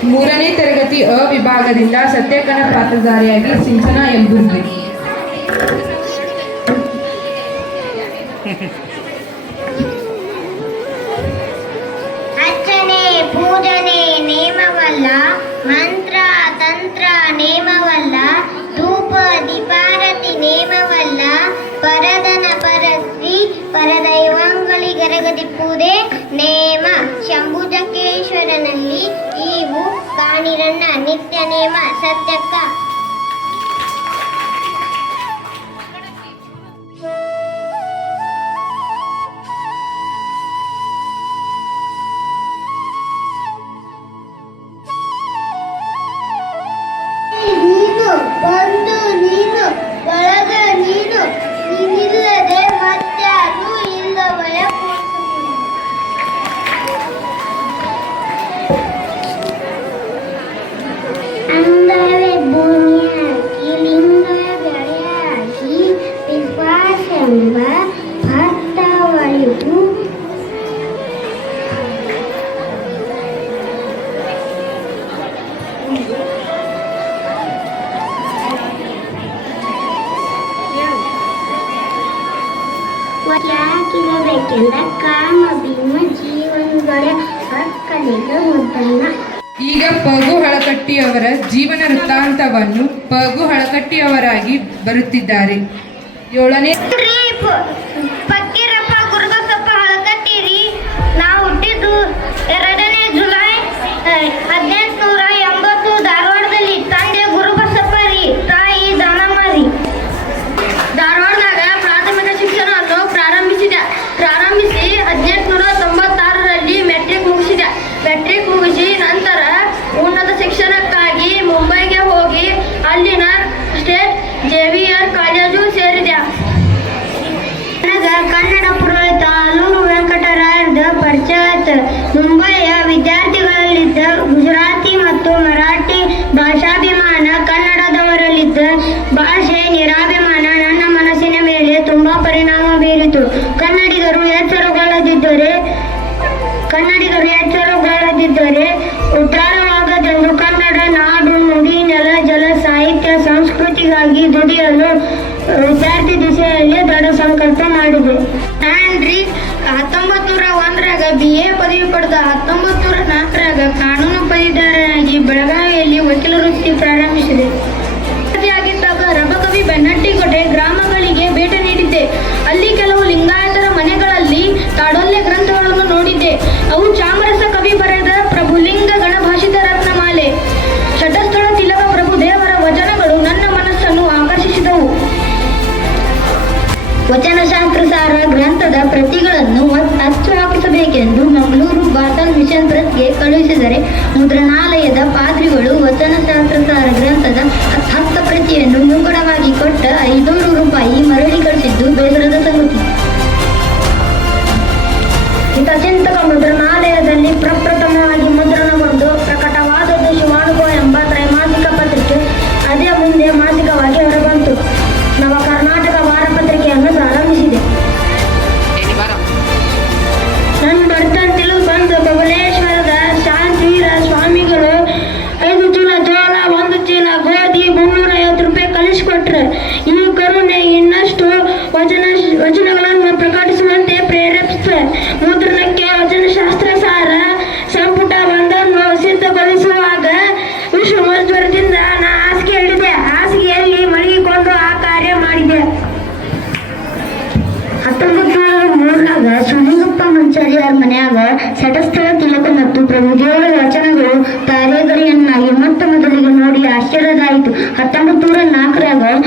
ಮೂರನೇ ತರಗತಿ ಅ ವಿಭಾಗದಿಂದ ಸತ್ಯಕನ ಪಾತ್ರಧಾರಿಯಾಗಿ ಸಿಂಚನಾ ಯಲಬುರ್ಗಿ. ಅರ್ಚನೆ ಪೂಜನೆ ನೇಮವಲ್ಲ, ಮಂತ್ರ ತಂತ್ರ ನೇಮವಲ್ಲ, ಧೂಪ ದೀಪಾರತಿ ನೇಮವಲ್ಲ, ಪರದನ ಪರಸ್ತ್ರೀ ಪರದೈವಂಗಳಿಗರಗದಿಪ್ಪುವುದೇ ನೇಮ. ಶಂಭುಜಕ್ಕೇಶ್ವರನಲ್ಲಿ ಈವು ಕಾಣಿರಣ್ಣ ನಿತ್ಯ ನೇಮ ಸತ್ಯಕ್ಕ. ನೀನು ಬಂದು ನೀನು ಒಳಗ ನೀನು ನೀನಿಲ್ಲದೆ ಮತ್ಯಾರು ಇಲ್ಲವಯ. ಅಂದರೆ ಭೂಮಿಯಾಗಿ ಲಿಂಗ ಬೆಳೆಯಾಗಿ ವಿಶ್ವಾಸೆಂಬ ಭಕ್ತವಳಿಗೂ ಯಾಕಿರಬೇಕೆಂದ ಕಾಮ ಭೀಮ ಜೀವನಗಳ ಹಕ್ಕಲಿಗ ಮುದ್ದಣ್ಣ. ಈಗ ಪಗು ಹಳಕಟ್ಟಿಯವರ ಜೀವನ ವೃತ್ತಾಂತವನ್ನು ಪಗು ಹಳಕಟ್ಟಿಯವರಾಗಿ ಬರುತ್ತಿದ್ದಾರೆ. 7ನೇ ಪಕ್ಕೀರಪ್ಪ ಗುರುಬಸಪ್ಪ ಹಳಕಟ್ಟಿರಿ. ನಾವು ಹುಟ್ಟಿದ್ದು 2ನೇ ಜುಲೈ 1880 ಧಾರವಾಡದಲ್ಲಿ. ತಂದೆ ಗುರುಬಸಪ್ಪ ರೀ, ತಾಯಿ ದಾನಮ್ಮ ರೀ. ಧಾರವಾಡದಾಗ ಪ್ರಾಥಮಿಕ ಶಿಕ್ಷಣವನ್ನು ಪ್ರಾರಂಭಿಸಿ 1896ರಲ್ಲಿ ಮೆಟ್ರಿಕ್ ಮುಗಿಸಿದೆ. ಮೆಟ್ರಿಕ್ ಮುಗಿಸಿ ನಂತರ ಉನ್ನತ ಶಿಕ್ಷಣಕ್ಕಾಗಿ ಮುಂಬೈಗೆ ಹೋಗಿ ಅಲ್ಲಿನ ಸ್ಟೇಟ್ ಜೇವಿಯರ್ ಕಾಲೇಜು ಸೇರಿದೆ. ಕನ್ನಡ ಪುರೋಹಿತ ಆಲೂರು ವೆಂಕಟರಾಯರದ ಪರಿಚಯ ಆಯ್ತು. ಮುಂಬಯಿಯ ವಿದ್ಯಾರ್ಥಿಗಳಲ್ಲಿದ್ದ ಗುಜರಾತಿ ಮತ್ತು ಮರಾಠಿ ಭಾಷಾಭಿಮಾನ, ಕನ್ನಡದವರಲ್ಲಿದ್ದ ಭಾಷೆ ನಿರಾಭಿಮಾನ ನನ್ನ ಮನಸ್ಸಿನ ಮೇಲೆ ತುಂಬಾ ಪರಿಣಾಮ ಬೀರಿತು. ಕನ್ನಡಿಗರು ಎಚ್ಚರಗೊಳ್ಳದಿದ್ದರೆ ಉದ್ಧಾರವಾಗದೆಂದು ಕನ್ನಡ ನಾಡು ನುಡಿ ನೆಲ ಜಲ ಸಾಹಿತ್ಯ ಸಂಸ್ಕೃತಿಗಾಗಿ ದುಡಿಯಲು ವಿದ್ಯಾರ್ಥಿ ದಿಸೆಯಲ್ಲಿ ದೃಢ ಸಂಕಲ್ಪ ಮಾಡಿದೆ. ನಾನ್ರಿ 1901ರಾಗ BA ಪದವಿ ಪಡೆದ 1904ರಾಗ ಕಾನೂನು ಪದವೀಧರನಾಗಿ ಬೆಳಗಾವಿಯಲ್ಲಿ ವಕೀಲ ವೃತ್ತಿ ಪ್ರಾರಂಭಿಸಿದೆ. ಆಗಿದ್ದಾಗ ರಬಕವಿ ಬೆನ್ನಟ್ಟಿಕೋಟೆ ಗ್ರಾಮಗಳಿಗೆ ಭೇಟಿ ನೀಡಿದ್ದೆ. ಅಲ್ಲಿ ಕೆಲವು ಲಿಂಗಾಯತರ ಮನೆಗಳಲ್ಲಿ ತಾಡೊಲ್ಲೆ ಗ್ರಂಥಗಳನ್ನು ನೋಡಿದ್ದೆ. ಅವು ಚಾಮರಸ ಕವಿ ಬರೆದ ಪ್ರಭುಲಿಂಗ ಗಣಭಾಷಿತ ರತ್ನಮಾಲೆ, ಶಟಸ್ಥಳ ತಿಲಕ ಪ್ರಭುದೇವರ ವಚನಗಳು ನನ್ನ ಮನಸ್ಸನ್ನು ಆಕರ್ಷಿಸಿದವು. ವಚನಶಾಸ್ತ್ರ ಸಾರ ಗ್ರಂಥದ ಪ್ರತಿಗಳನ್ನು ಅಚ್ಚು ಹಾಕಿಸಬೇಕೆಂದು ಮಂಗಳೂರು ಬಾಟಲ್ ಮಿಷನ್ ಪ್ರೆಸ್ಗೆ ಕಳುಹಿಸಿದರೆ ಮುದ್ರಣಾಲಯದ ಪಾದ್ರಿಗಳು ವಚನಶಾಸ್ತ್ರ ಸಾರ ಗ್ರಂಥದ ಹಸ್ತಪ್ರತಿಯನ್ನು ಮುಂಗಡವಾಗಿ ಕೊಟ್ಟ 500 ರೂಪಾಯಿ ಮರಳಿ ಕಳಿಸಿದ್ದು ಬೇಸರದ ಸಂಗತಿ. ಹಿತಚಿಂತಕ ಮುದ್ರಣಾಲಯದಲ್ಲಿ ಪ್ರಪ್ರಥಮವಾಗಿ ಮುದ್ರಣಗೊಂಡು ಪ್ರಕಟವಾದದ್ದು ಶಿವಾನುಭವ ಎಂಬ ತ್ರೈಮಾಸಿಕ ಪತ್ರಿಕೆ. ಅದೇ ಮುಂದೆ ಮಾಸಿಕವಾಗಿ ಹೊರಬಂತು. ನವ ಕರ್ನಾಟಕ ವಾರಪತ್ರಿಕೆಯನ್ನು ಪ್ರಾರಂಭಿಸಿದೆ. ನನ್ನ ಬರ್ತಂತಿಲು ಬಂದು ಬಬಲೆ ಕೊಟ್ಟರು. ಈ ಕರುಣೆ ಇನ್ನಷ್ಟು ವಚನಗಳನ್ನು ಪ್ರಕಟಿಸುವಂತೆ ಪ್ರೇರೇಪಿಸುತ್ತೆ. ಮುದ್ರಣಕ್ಕೆ ವಚನಶಾಸ್ತ್ರ ಸಾರ ಸಂಪುಟ ಒಂದನ್ನು ಸಿದ್ಧಗೊಳಿಸುವಾಗ ವಿಶ್ವಮಜ್ವರದಿಂದ ನಾ ಹಾಸಿಗೆ ಹಿಡಿದೆ. ಹಾಸಿಗೆಯಲ್ಲಿ ಮಲಗಿಕೊಂಡು ಆ ಕಾರ್ಯ ಮಾಡಿದೆ. 1903 ಸುನಿಗುಪ್ಪ ಮಂಚಾರಿಯವರ ಮನೆಯಾಗ ಸಟಸ್ಥಳ ತಿಲಕ ಮತ್ತು ಪ್ರಭುದೇವರ ವಚನಗಳು ಕಾರ್ಯಗರಿಯನ್ನಾಗಿ ಮೊಟ್ಟ ಮೊದಲಿಗೆ ನೋಡಿ ಆಶ್ಚರ್ಯದಾಯಿತು. 1904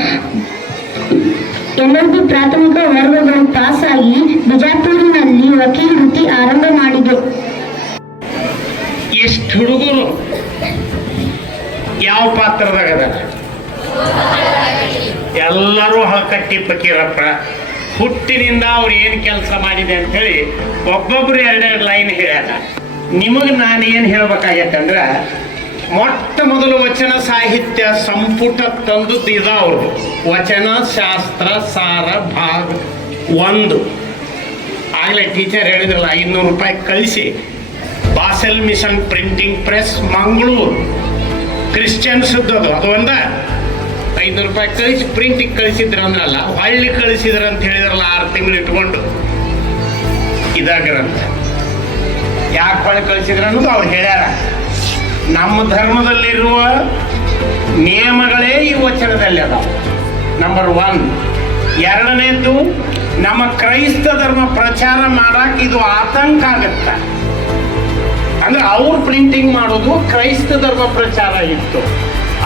LLB ಪ್ರಾಥಮಿಕ ವರ್ಗಗಳು ಪಾಸಾಗಿ ಬಿಜಾಪುರಿನಲ್ಲಿ ವಕೀಲ ವೃತ್ತಿ ಆರಂಭ ಮಾಡಿದೆ. ಎಷ್ಟು ಹುಡುಗರು ಯಾವ ಪಾತ್ರದಾಗ ಎಲ್ಲರೂ ಹಳಕಟ್ಟಿ ಫಕೀರಪ್ಪ ಹುಟ್ಟಿನಿಂದ ಅವ್ರು ಏನು ಕೆಲಸ ಮಾಡಿದೆ ಅಂತೇಳಿ ಒಬ್ಬೊಬ್ರು ಎರಡೆರಡು ಲೈನ್ ಹೇಳ್ಯಾರ. ನಿಮಗೆ ನಾನು ಏನು ಹೇಳ್ಬೇಕಾಗೈತಂದ್ರೆ, ಮೊಟ್ಟ ಮೊದಲು ವಚನ ಸಾಹಿತ್ಯ ಸಂಪುಟ ತಂದದ್ದು ಇದ ಅವ್ರದ್ದು. ವಚನ ಶಾಸ್ತ್ರ ಸಾರ ಭಾಗ 1 ಆಗಲೇ ಟೀಚರ್ ಹೇಳಿದ್ರಲ್ಲ, 500 ರೂಪಾಯಿ ಕಳಿಸಿ Basel mission printing press Mangaluru ಕ್ರಿಶ್ಚಿಯನ್ಸ್ದು ಅದು ಒಂದ 500 ರೂಪಾಯಿ ಕಳಿಸಿ ಪ್ರಿಂಟಿಗೆ ಕಳಿಸಿದ್ರ ಅಂದ್ರಲ್ಲ, ಹೊಳ್ಳಿ ಕಳಿಸಿದ್ರ ಅಂತ ಹೇಳಿದ್ರಲ್ಲ 6 ತಿಂಗಳು ಇಟ್ಕೊಂಡು. ಇದಾಗ್ರಂತ ಯಾಕೆ ಹೊಳ್ಳಿ ಕಳಿಸಿದ್ರ ಅನ್ನೋದು ಅವ್ರು ಹೇಳ್ಯಾರ. ನಮ್ಮ ಧರ್ಮದಲ್ಲಿರುವ ನಿಯಮಗಳೇ ಈ ವಚನದಲ್ಲಿ ಅದಾವ. ನಂಬರ್ 1. ಎರಡನೇದ್ದು, ನಮ್ಮ ಕ್ರೈಸ್ತ ಧರ್ಮ ಪ್ರಚಾರ ಮಾಡಕ್ಕೆ ಇದು ಆತಂಕ ಆಗತ್ತ. ಅಂದ್ರೆ ಅವ್ರು ಪ್ರಿಂಟಿಂಗ್ ಮಾಡೋದು ಕ್ರೈಸ್ತ ಧರ್ಮ ಪ್ರಚಾರ ಇತ್ತು.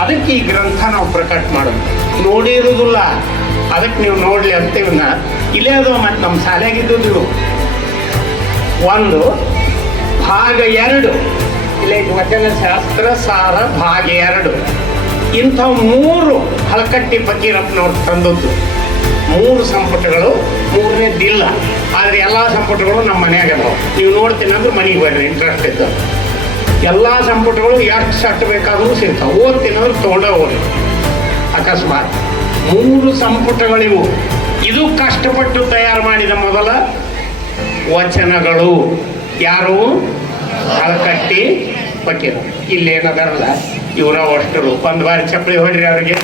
ಅದಕ್ಕೆ ಈ ಗ್ರಂಥ ನಾವು ಪ್ರಕಟ ಮಾಡೋದು. ನೋಡಿರುವುದಿಲ್ಲ, ಅದಕ್ಕೆ ನೀವು ನೋಡ್ಲಿ ಅಂತೀವನ್ನ ಇಲ್ಲೇ ಅದು. ಮತ್ತು ನಮ್ಮ ಶಾಲೆಯಾಗಿದ್ದು 1 ಭಾಗ 2 ಇಲ್ಲೇ ವಚನ ಶಾಸ್ತ್ರ ಸಾರ ಭಾಗ 2 ಇಂಥ 3 ಹಳಕಟ್ಟಿ ಫಕೀರಪ್ಪನವ್ರು ತಂದದ್ದು. 3 ಸಂಪುಟಗಳು, 3ನೇದಿಲ್ಲ. ಆದರೆ ಎಲ್ಲ ಸಂಪುಟಗಳು ನಮ್ಮ ಮನೆಯಾಗ ಅದಾವ. ನೀವು ನೋಡ್ತೀನಿ ಅಂದ್ರೆ ಮನೆಗೆ ಬರ್ರಿ, ಇಂಟ್ರೆಸ್ಟ್ ಇದ್ದ. ಎಲ್ಲ ಸಂಪುಟಗಳು ಎಷ್ಟು ಸಟ್ಟು ಬೇಕಾದರೂ ಸಿಗ್ತಾವೆ. ಓದ್ತೀನಿ ಅಂದ್ರೆ ತೊಗೊಂಡೇ ಹೋಗಿ ಅಕಸ್ಮಾತ್ 3 ಸಂಪುಟಗಳಿವು. ಇದು ಕಷ್ಟಪಟ್ಟು ತಯಾರು ಮಾಡಿದ ಮೊದಲ ವಚನಗಳು. ಯಾರು? ಹಳಕಟ್ಟಿ ಫಕೀರ. ಇಲ್ಲೇನದಾರಲ್ಲ ಇವರ ಅಷ್ಟರು. ಒಂದು ಬಾರಿ ಚಪ್ಪಲಿ ಹೊಡ್ರಿ ಅವ್ರಿಗೆ.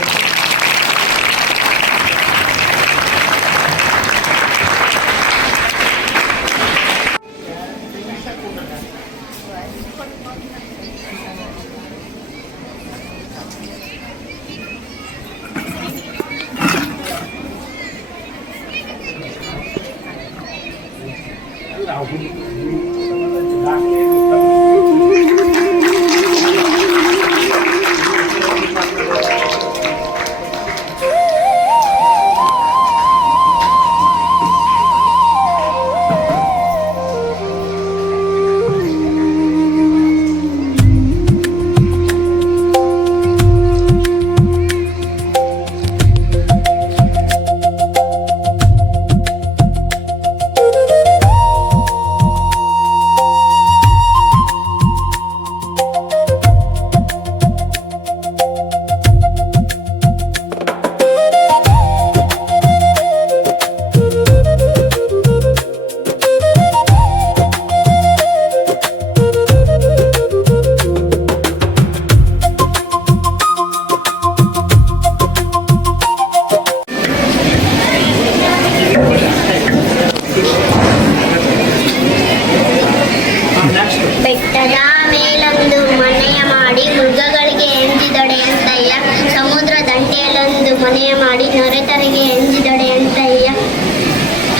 ಬೆಟ್ಟದ ಮೇಲೊಂದು ಮನೆಯ ಮಾಡಿ ಮೃಗಗಳಿಗೆ ಎಂಜಿದಡೆ ಅಂತಯ್ಯ. ಸಮುದ್ರ ದಂಡೆಯಲ್ಲೊಂದು ಮನೆಯ ಮಾಡಿ ನೊರೆತರಿಗೆ ಎಂಜಿದಡೆ ಅಂತಯ್ಯ.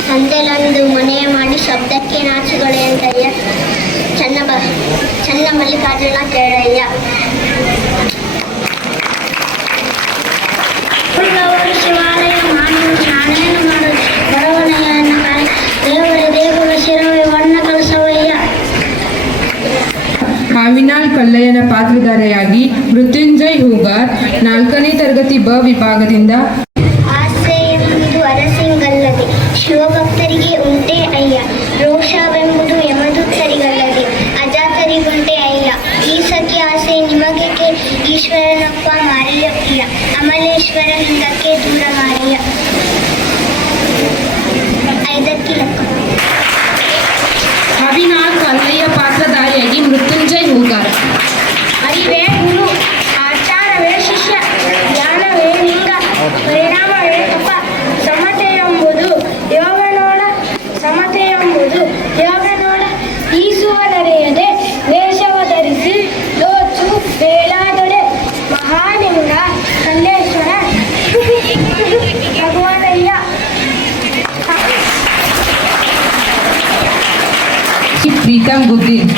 ಸಂತೆಲೊಂದು ಮನೆಯ ಮಾಡಿ ಶಬ್ದಕ್ಕೆ ನಾಚುಗಡೆ ಅಂತಯ್ಯ. ಚನ್ನ ಮಲ್ಲಿಕಾರ್ಜುನ ಕೇಳಯ್ಯ. ಉಳಿದವರು ಶಿವಾಲಯ ಮಾಡುವುದು, ಶಾಲೆಯನ್ನು ಮಾಡುವುದು, ಬರವಣಿಗೆಯನ್ನು ದೇವರ ಶಿರವೇ ವರ್ಣ ಕಲಸವಯ್ಯ. ಹಾವಿನಾಳ್ ಕಲ್ಲಯ್ಯನ ಪಾತ್ರಧಾರಿಯಾಗಿ ಮೃತ್ಯುಂಜಯ್ ಹೂಗಾರ್ 4ನೇ ತರಗತಿ ಬ ವಿಭಾಗದಿಂದ. ಆಸೆ ಎಂಬುದು ಅರಸಿಂಗಲ್ಲದೆ ಶಿವಭಕ್ತರಿಗೆ ಉಂಟೆ ಅಯ್ಯ. ರೋಷವೆಂಬುದು ಯಮದೂತರಿಗಲ್ಲದೆ ಅಜಾತರಿಗುಂಟೆ ಅಯ್ಯ. ಈ ಸಖಿ ಆಸೆ ನಿಮಗೇಕೆ ಈಶ್ವರನಪ್ಪ ಮಾರಿಯ ಪ್ರಿಯ. ಅಮಲೇಶ್ವರನಿಂದಕ್ಕೆ ದೂರ ಮಾರಿಯ. 5ಕ್ಕೆ ಲೆಕ್ಕ. ಹಾವಿನಾಳ್ ಕಲ್ಲಯ್ಯ ಪಾತ್ರಧಾರಿಯಾಗಿ ಮೃತ್ಯುಂಜಯ್ ಹೂಗಾರ್. ಅರಿವೇ ಗುರು, ಆಚಾರವೇ ಶಿಷ್ಯ, ಜ್ಞಾನವೇ ಲಿಂಗ, ನಿಜಾಮುದ್ದೀನ್.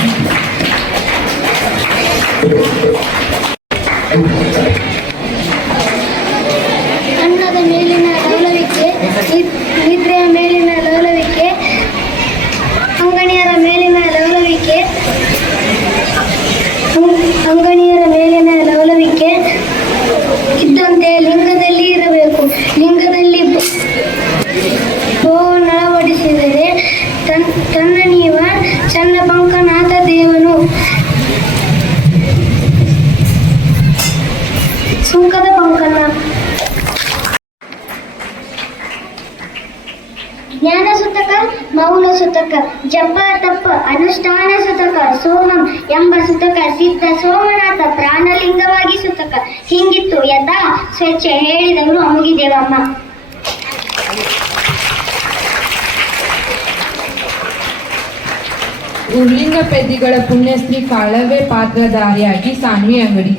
ಅನ್ನದ ಮೇಲಿನ ಲವಲವಿಕೆ, ನಿದ್ರೆಯ ಮೇಲಿನ ಲವಲವಿಕೆ, ಅಂಗಣಿಯರ ಮೇಲಿನ ಲವಲವಿಕೆ, ಅಂಗಣಿಯರ ಮೇಲಿನ ಲವಲವಿಕೆ ಇದ್ದಂತೆ ಲಿಂಗದಲ್ಲಿ ಇರಬೇಕು. ಲಿಂಗದಲ್ಲಿ ನಳವಡಿಸಿದರೆ ತನ್ನ ನೀವ ಚನ್ನ ಪಂಕನಾಥ ದೇವನು ಸುಂಕದ ಪಂಕನ. ಜ್ಞಾನ ಸುತಕ, ಮೌನ ಸುತಕ, ಜಪ ತಪ ಅನುಷ್ಠಾನ ಸುತಕ, ಸೋಮಂ ಎಂಬ ಸುತಕ, ಸಿದ್ಧ ಸೋಮನಾಥ ಪ್ರಾಣಲಿಂಗವಾಗಿ ಸುತಕ. ಹಿಂಗಿತ್ತು ಯಥಾ ಸ್ವೇಚ್ಛೆ ಹೇಳಿದವರು ಅಮುಗಿದೇವಮ್ಮ. ಉರ್ಲಿಂಗ ಪೆದ್ದಿಗಳ ಪುಣ್ಯಶ್ರೀ ಕಾಳವೆ ಪಾತ್ರಧಾರಿಯಾಗಿ ಸಾನ್ವಿ ಅಂಗಡಿ.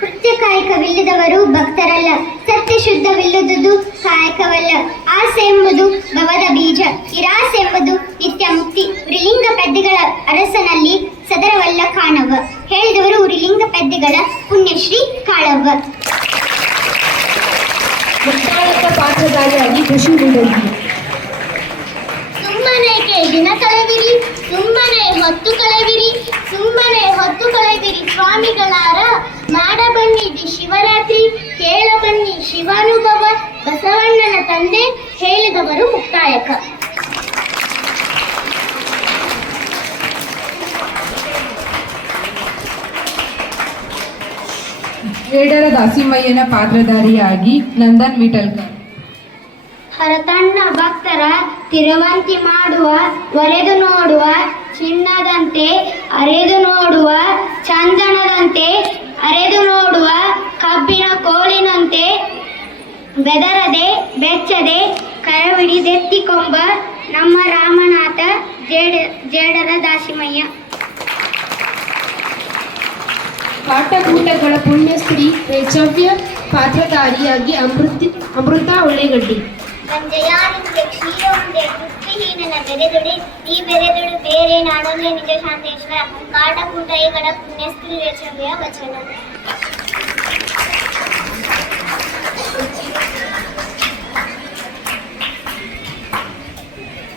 ಕೃತ್ಯ ಕಾಯಕವಿಲ್ಲದವರು ಭಕ್ತರಲ್ಲ, ಸತ್ಯ ಶುದ್ಧವಿಲ್ಲದುದು ಕಾಯಕವಲ್ಲ. ಆಸೆ ಎಂಬುದು ಭವದ ಬೀಜ, ನಿರಾಸೆ ಎಂಬುದು ನಿತ್ಯ ಮುಕ್ತಿ. ಉರಿಲಿಂಗ ಪೆದ್ದಿಗಳ ಅರಸನಲ್ಲಿ ಸದರವಲ್ಲ ಕಾಣವ. ಹೇಳಿದವರು ಉರಿಲಿಂಗ ಪೆದ್ದಿಗಳ ಪುಣ್ಯಶ್ರೀ ಕಾಳವ್ವ. ಮುಕ್ತಾಯಕ ಪಾತ್ರಧಾರಿಯಾಗಿ ಖುಷಿ ಮುಂಡಗಿ. ಸುಮ್ಮನೆಗೆ ದಿನ ಕಳೆವಿರಿ, ಸುಮ್ಮನೆ ಹೊತ್ತು ಕಳೆವಿರಿ, ಸುಮ್ಮನೆ ಹೊತ್ತು ಕಳೆವಿರಿ ಸ್ವಾಮಿಗಳಾರ. ಮಾಡ ಬನ್ನಿದಿ ಶಿವರಾತ್ರಿ, ಕೇಳ ಬನ್ನಿ ಶಿವಾನುಭವ. ಬಸವಣ್ಣನ ತಂದೆ ಹೇಳಿದವರು ಮುಕ್ತಾಯಕ. ಬೇಡರ ದಾಸಿಮಯ್ಯನ ಪಾತ್ರಧಾರಿಯಾಗಿ ನಂದನ್ ಮಿಟಲ್ಕರ್. ಹರತಣ್ಣ ಭಕ್ತರ ತಿರುವಂತಿ ಮಾಡುವ, ಒರೆದು ನೋಡುವ ಚಿನ್ನದಂತೆ, ಅರೆದು ನೋಡುವ ಚಂದನದಂತೆ, ಅರೆದು ನೋಡುವ ಕಬ್ಬಿನ ಕೋಲಿನಂತೆ, ಬೆದರದೆ ಬೆಚ್ಚದೆ ಕರವಿಡಿದೆತ್ತಿಕೊಂಬ ನಮ್ಮ ರಾಮನಾಥ ಜೇಡರ ದಾಸಿಮಯ್ಯ. ಪಾಠಕೂಟಗಳ ಪುಣ್ಯಶ್ರೀ ರೇಚವ್ಯ ಪಾತ್ರಧಾರಿಯಾಗಿ ಅಮೃತ ಉಳ್ಳೆಗಡ್ಡಿ. ಸಂಜಯಾನಿಂದೆ ಕ್ಷೀರವಂದೆ ತೃಪ್ತಿಹೀನನ ಬೆರೆದುಡೆ, ಈ ಬೆರೆದುಡು ಬೇರೆ ನಾಡೊಂದೇ ನಿಜ ಶಾಂತೇಶ್ವರ. ಕಾಟಕೂಟಗಳ ಪುಣ್ಯಶ್ರೀ ರೇಚವ್ಯ ವಚನ.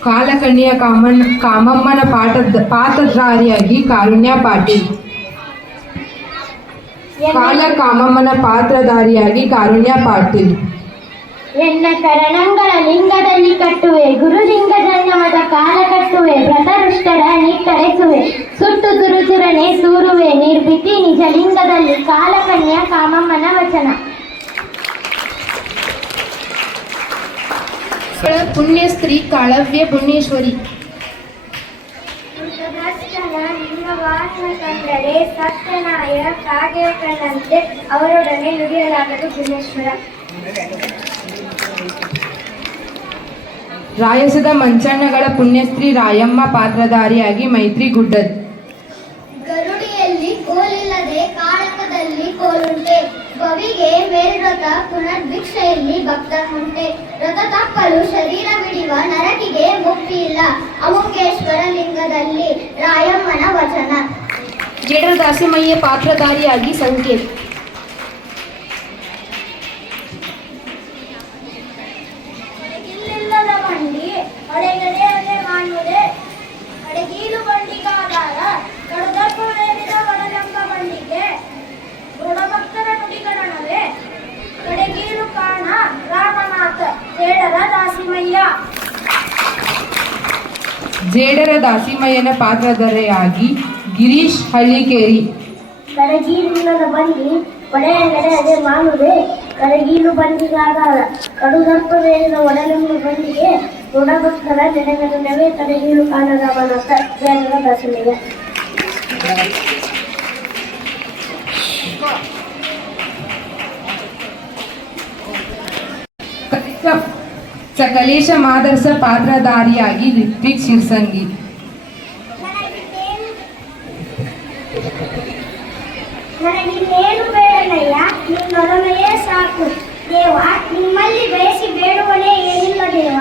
ಕಾಲಕಣಿಯ ಕಾಮಮ್ಮನ ಪಾತ್ರಧಾರಿಯಾಗಿ ಕಾರುಣ್ಯ ಪಾಟೀಲ್. ಕಾಲ ಕಾಮಮ್ಮನ ಪಾತ್ರಧಾರಿಯಾಗಿ ಕಾರುಣ್ಯ ಪಾಟೀಲ್. ಎನ್ನ ಕರಣಂಗಳ ಲಿಂಗದಲ್ಲಿ ಕಟ್ಟುವೆ, ಗುರುಲಿಂಗ ಜನ್ಮದ ಕಾಲ ಕಟ್ಟುವೆ, ವ್ರತರುಷ್ಟರ ನಿಟ್ಟರೆಸುವೆ, ಸುಟ್ಟು ತುರುಚುರನೆ ಸೂರುವೆ, ನಿರ್ಭೀತಿ ನಿಜ ಲಿಂಗದಲ್ಲಿ. ಕಾಲಕನ್ಯ ಕಾಮಮ್ಮನ ವಚನ. ಪುಣ್ಯಶ್ರೀ ಕಾಳವ್ಯ ಪುಣ್ಯೇಶ್ವರಿ. ಲಿಂಗವಾಹನ ಕಂಡರೆ ಸತ್ಯನಾಯ ಕಾಗೆ ಕಂಡಂತೆ ಅವರೊಡನೆ ನುಡಿಯಲಾಗದು ಪುಣ್ಯೇಶ್ವರ. ರಾಯಸದ ಮಂಚಣ್ಣಗಳ ಪುಣ್ಯಶ್ರೀ ರಾಯಮ್ಮ ಪಾತ್ರಧಾರಿಯಾಗಿ ಮೈತ್ರಿ ಗುಡ್ಡದ್. ಗರುಡಿಯಲ್ಲಿ ಕೋಲಿಲ್ಲದೆ ಕಾಳಕದಲ್ಲಿ ಕೋಲುಂಟೆ, ಬವಿಗೆ ಮೇಲ್ವ್ರತ ಪುನರ್ಭಿಕ್ಷೆಯಲ್ಲಿ ಭಕ್ತ ಉಂಟೆ. ವ್ರತ ತಪ್ಪಲು ಶರೀರ ಬಿಡುವ ನರಕಿಗೆ ಮುಕ್ತಿ ಇಲ್ಲ, ಅಮುಕೇಶ್ವರ ಲಿಂಗದಲ್ಲಿ. ರಾಯಮ್ಮನ ವಚನ. ಜೇಡರ ದಾಸಿಮಯ್ಯ ಪಾತ್ರಧಾರಿಯಾಗಿ ಸಂಕೇತ್. ಇಲ್ಲಿಲ್ಲದ ಮಂಡಿ ಅಡೆಗಡೆಯದೆ ಮಾಡುವುದೇ, ಅಡಗೀಲು ಬಂಡಿಗಾದಾರ ಕಡದಪ್ಪ ವೇದಿದ ಒಡಲೆಂಬ ಬಂಡಿಗೆ, ದೃಢಭಕ್ತರ ನುಡಿಗಣನವೇ ಕಡೆಗೀಲು ಕಾಣ ರಾಮನಾಥ. ಜೇಡರ ದಾಸಿಮಯ್ಯ. ಜೇಡರ ದಾಸಿಮಯ್ಯನ ಪಾತ್ರಧಾರಿಯಾಗಿ ಗಿರೀಶ್ ಹಳ್ಳಿಕೇರಿ. ಕಡಗೀಲಿಲ್ಲದ ಬಂಡಿ ಒಡೆಯಂಗಡೆ ಅದೇ ಮಾಡುವುದೇ, ಕಡಗೀಲು ಬಂಡಿಗಾದಾರ ಕಡುದರ್ಪ ವೇದಿದ ಒಡಲೆಂಬ ಬಂಡಿಗೆ, ದೃಢಭಕ್ತರ ನೆನೆಗಣನವೇ ಕಡೆಗೀಲು ಕಾಣ ರಾಮನಾಥ. ಜೇಡರ ದಾಸಿಮಯ್ಯ. ಸಕಲೇಶ ಮಾದರ್ಸ ಪಾತ್ರಧಾರಿಯಾಗಿ ರಿತ್ವಿಕ್ ಶಿರ್ಸಂಗಿ. ನನಗಿನ್ನೇನು ಬೇಡನಯ್ಯ, ನಿನ್ನೊಲಮೆಯೇ ಸಾಕು. ದೇವ ನಿಮ್ಮಲ್ಲಿ ಬಯಸಿ ಬೇಡುವನೇ ಏನಿಲ್ಲ ದೇವ,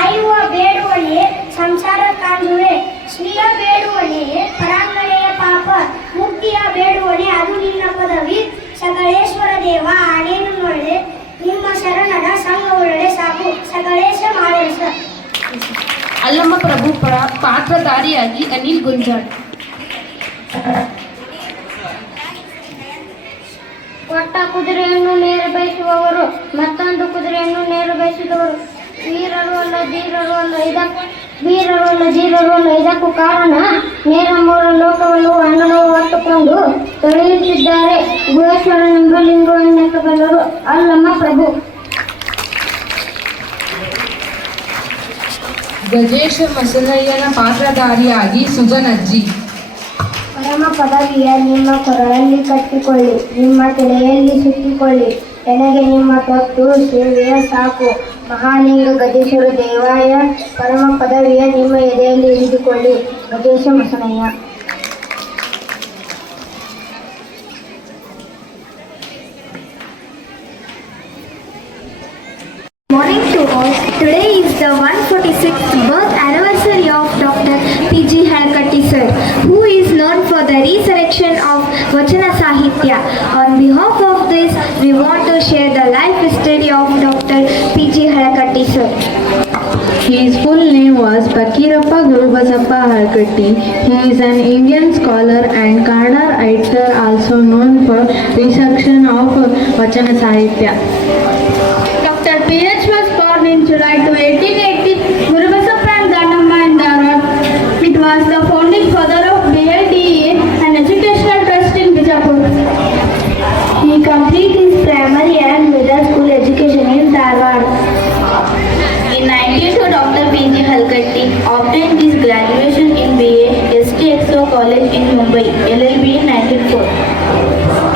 ಆಯುವ ಬೇಡುವನೇ ಸಂಸಾರ ಕಾಂದುವೆ, ಶ್ರೀಯ ಬೇಡುವನೇ ಪರಾಂಗಣೆಯ ಪಾಪ, ಮುಕ್ತಿಯ ಬೇಡುವನೇ ಅದು ನಿನ್ನ ಪದವಿ. ಸಕಲೇಶ್ವರ ದೇವ ಆನೇನು ನೋಡಿದೆ, ನಿಮ್ಮ ಶರಣರ ಸಂಘ ಒಳ್ಳೆ ಸಾಕು, ಸಕಲೇಶ ಮಾದೇಶ. ಅಲ್ಲಮ್ಮ ಪ್ರಭು ಪಾತ್ರಧಾರಿಯಾಗಿ ಅನಿಲ್ ಗುಂಜಾಳ್. ಒಟ್ಟ ಕುದುರೆಯನ್ನು ನೇರು ಬಯಸುವವರು, ಮತ್ತೊಂದು ಕುದುರೆಯನ್ನು ನೇರು ಬಯಸಿದವರು, ವೀರರು ಅಲ್ಲ ಧೀರರು ಅಲ್ಲ ಇದಕ್ಕೂ ಕಾರಣ ನೇರ ಮೂರು ಲೋಕವನ್ನು ಅಣ್ಣನು ಹೊತ್ತುಕೊಂಡು ತೊಳೆಯುತ್ತಿದ್ದಾರೆ. ಗುಹೇಶ್ವರನೆಂಬ ಲಿಂಗವನ್ನೆಕ್ಕಬಲ್ಲರು ಅಲ್ಲಮ್ಮ ಪ್ರಭು. ಗಜೇಶ ಮಸಲಯ್ಯನ ಪಾತ್ರಧಾರಿಯಾಗಿ ಸುಜನ್ ಅಜ್ಜಿ. ಪರಮ ಪದವಿಯ ನಿಮ್ಮ ಕೊರಳಲ್ಲಿ ಕಟ್ಟಿಕೊಳ್ಳಿ, ನಿಮ್ಮ ತಲೆಯಲ್ಲಿ ಸುತ್ತಿಕೊಳ್ಳಿ, ನನಗೆ ನಿಮ್ಮ ತೊಟ್ಟು ಸೇವೆಯ ಸಾಕು. ಮಹಾಲಿಂಗ ಗಜೇಶ್ವರ ದೇವಾಯ ಪರಮ ಪದವಿಯ ನಿಮ್ಮ ಎದೆಯಲ್ಲಿ ಹಿಡಿದುಕೊಳ್ಳಿ. ಗಜೇಶ ಮಸನಯ್ಯ. Morning to all. Today is the 146th birth anniversary of Dr. P.G. Halakatti sir, who is known for the resurrection of Vachana Sahitya. On behalf of this, we want to share the life history of Dr. P.G. Halakatti sir. His full name was Pakirappa Gurubasappa Halakatti. He is an Indian scholar and Kannada writer also known for resurrection of Vachana Sahitya. Dr. P.H. was born in July 1880, Gurubasappa and Gandamma in Dharwad. It was the founding father of BLDA, an educational trust in Bijapur. He completed his primary and middle school education in Dharwad. In 1992, Dr. P.G. Halakatti obtained his graduation in BA, STXO College in Mumbai, LLB in 1994.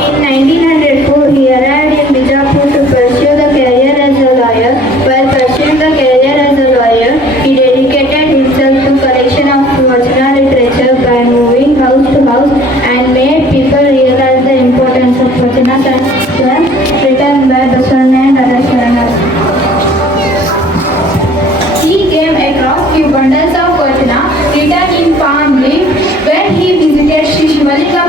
In 1904, he arrived in Bijapur to pursue the career as a lawyer. While pursuing the career as a lawyer, he dedicated himself to collection of Vachana literature by moving house to house and made people realize the importance of Vachana Sahitya written by Basavanna and other Sharanas. He came across few bundles of Vachana written in palm leaf when he visited Sri Shivalika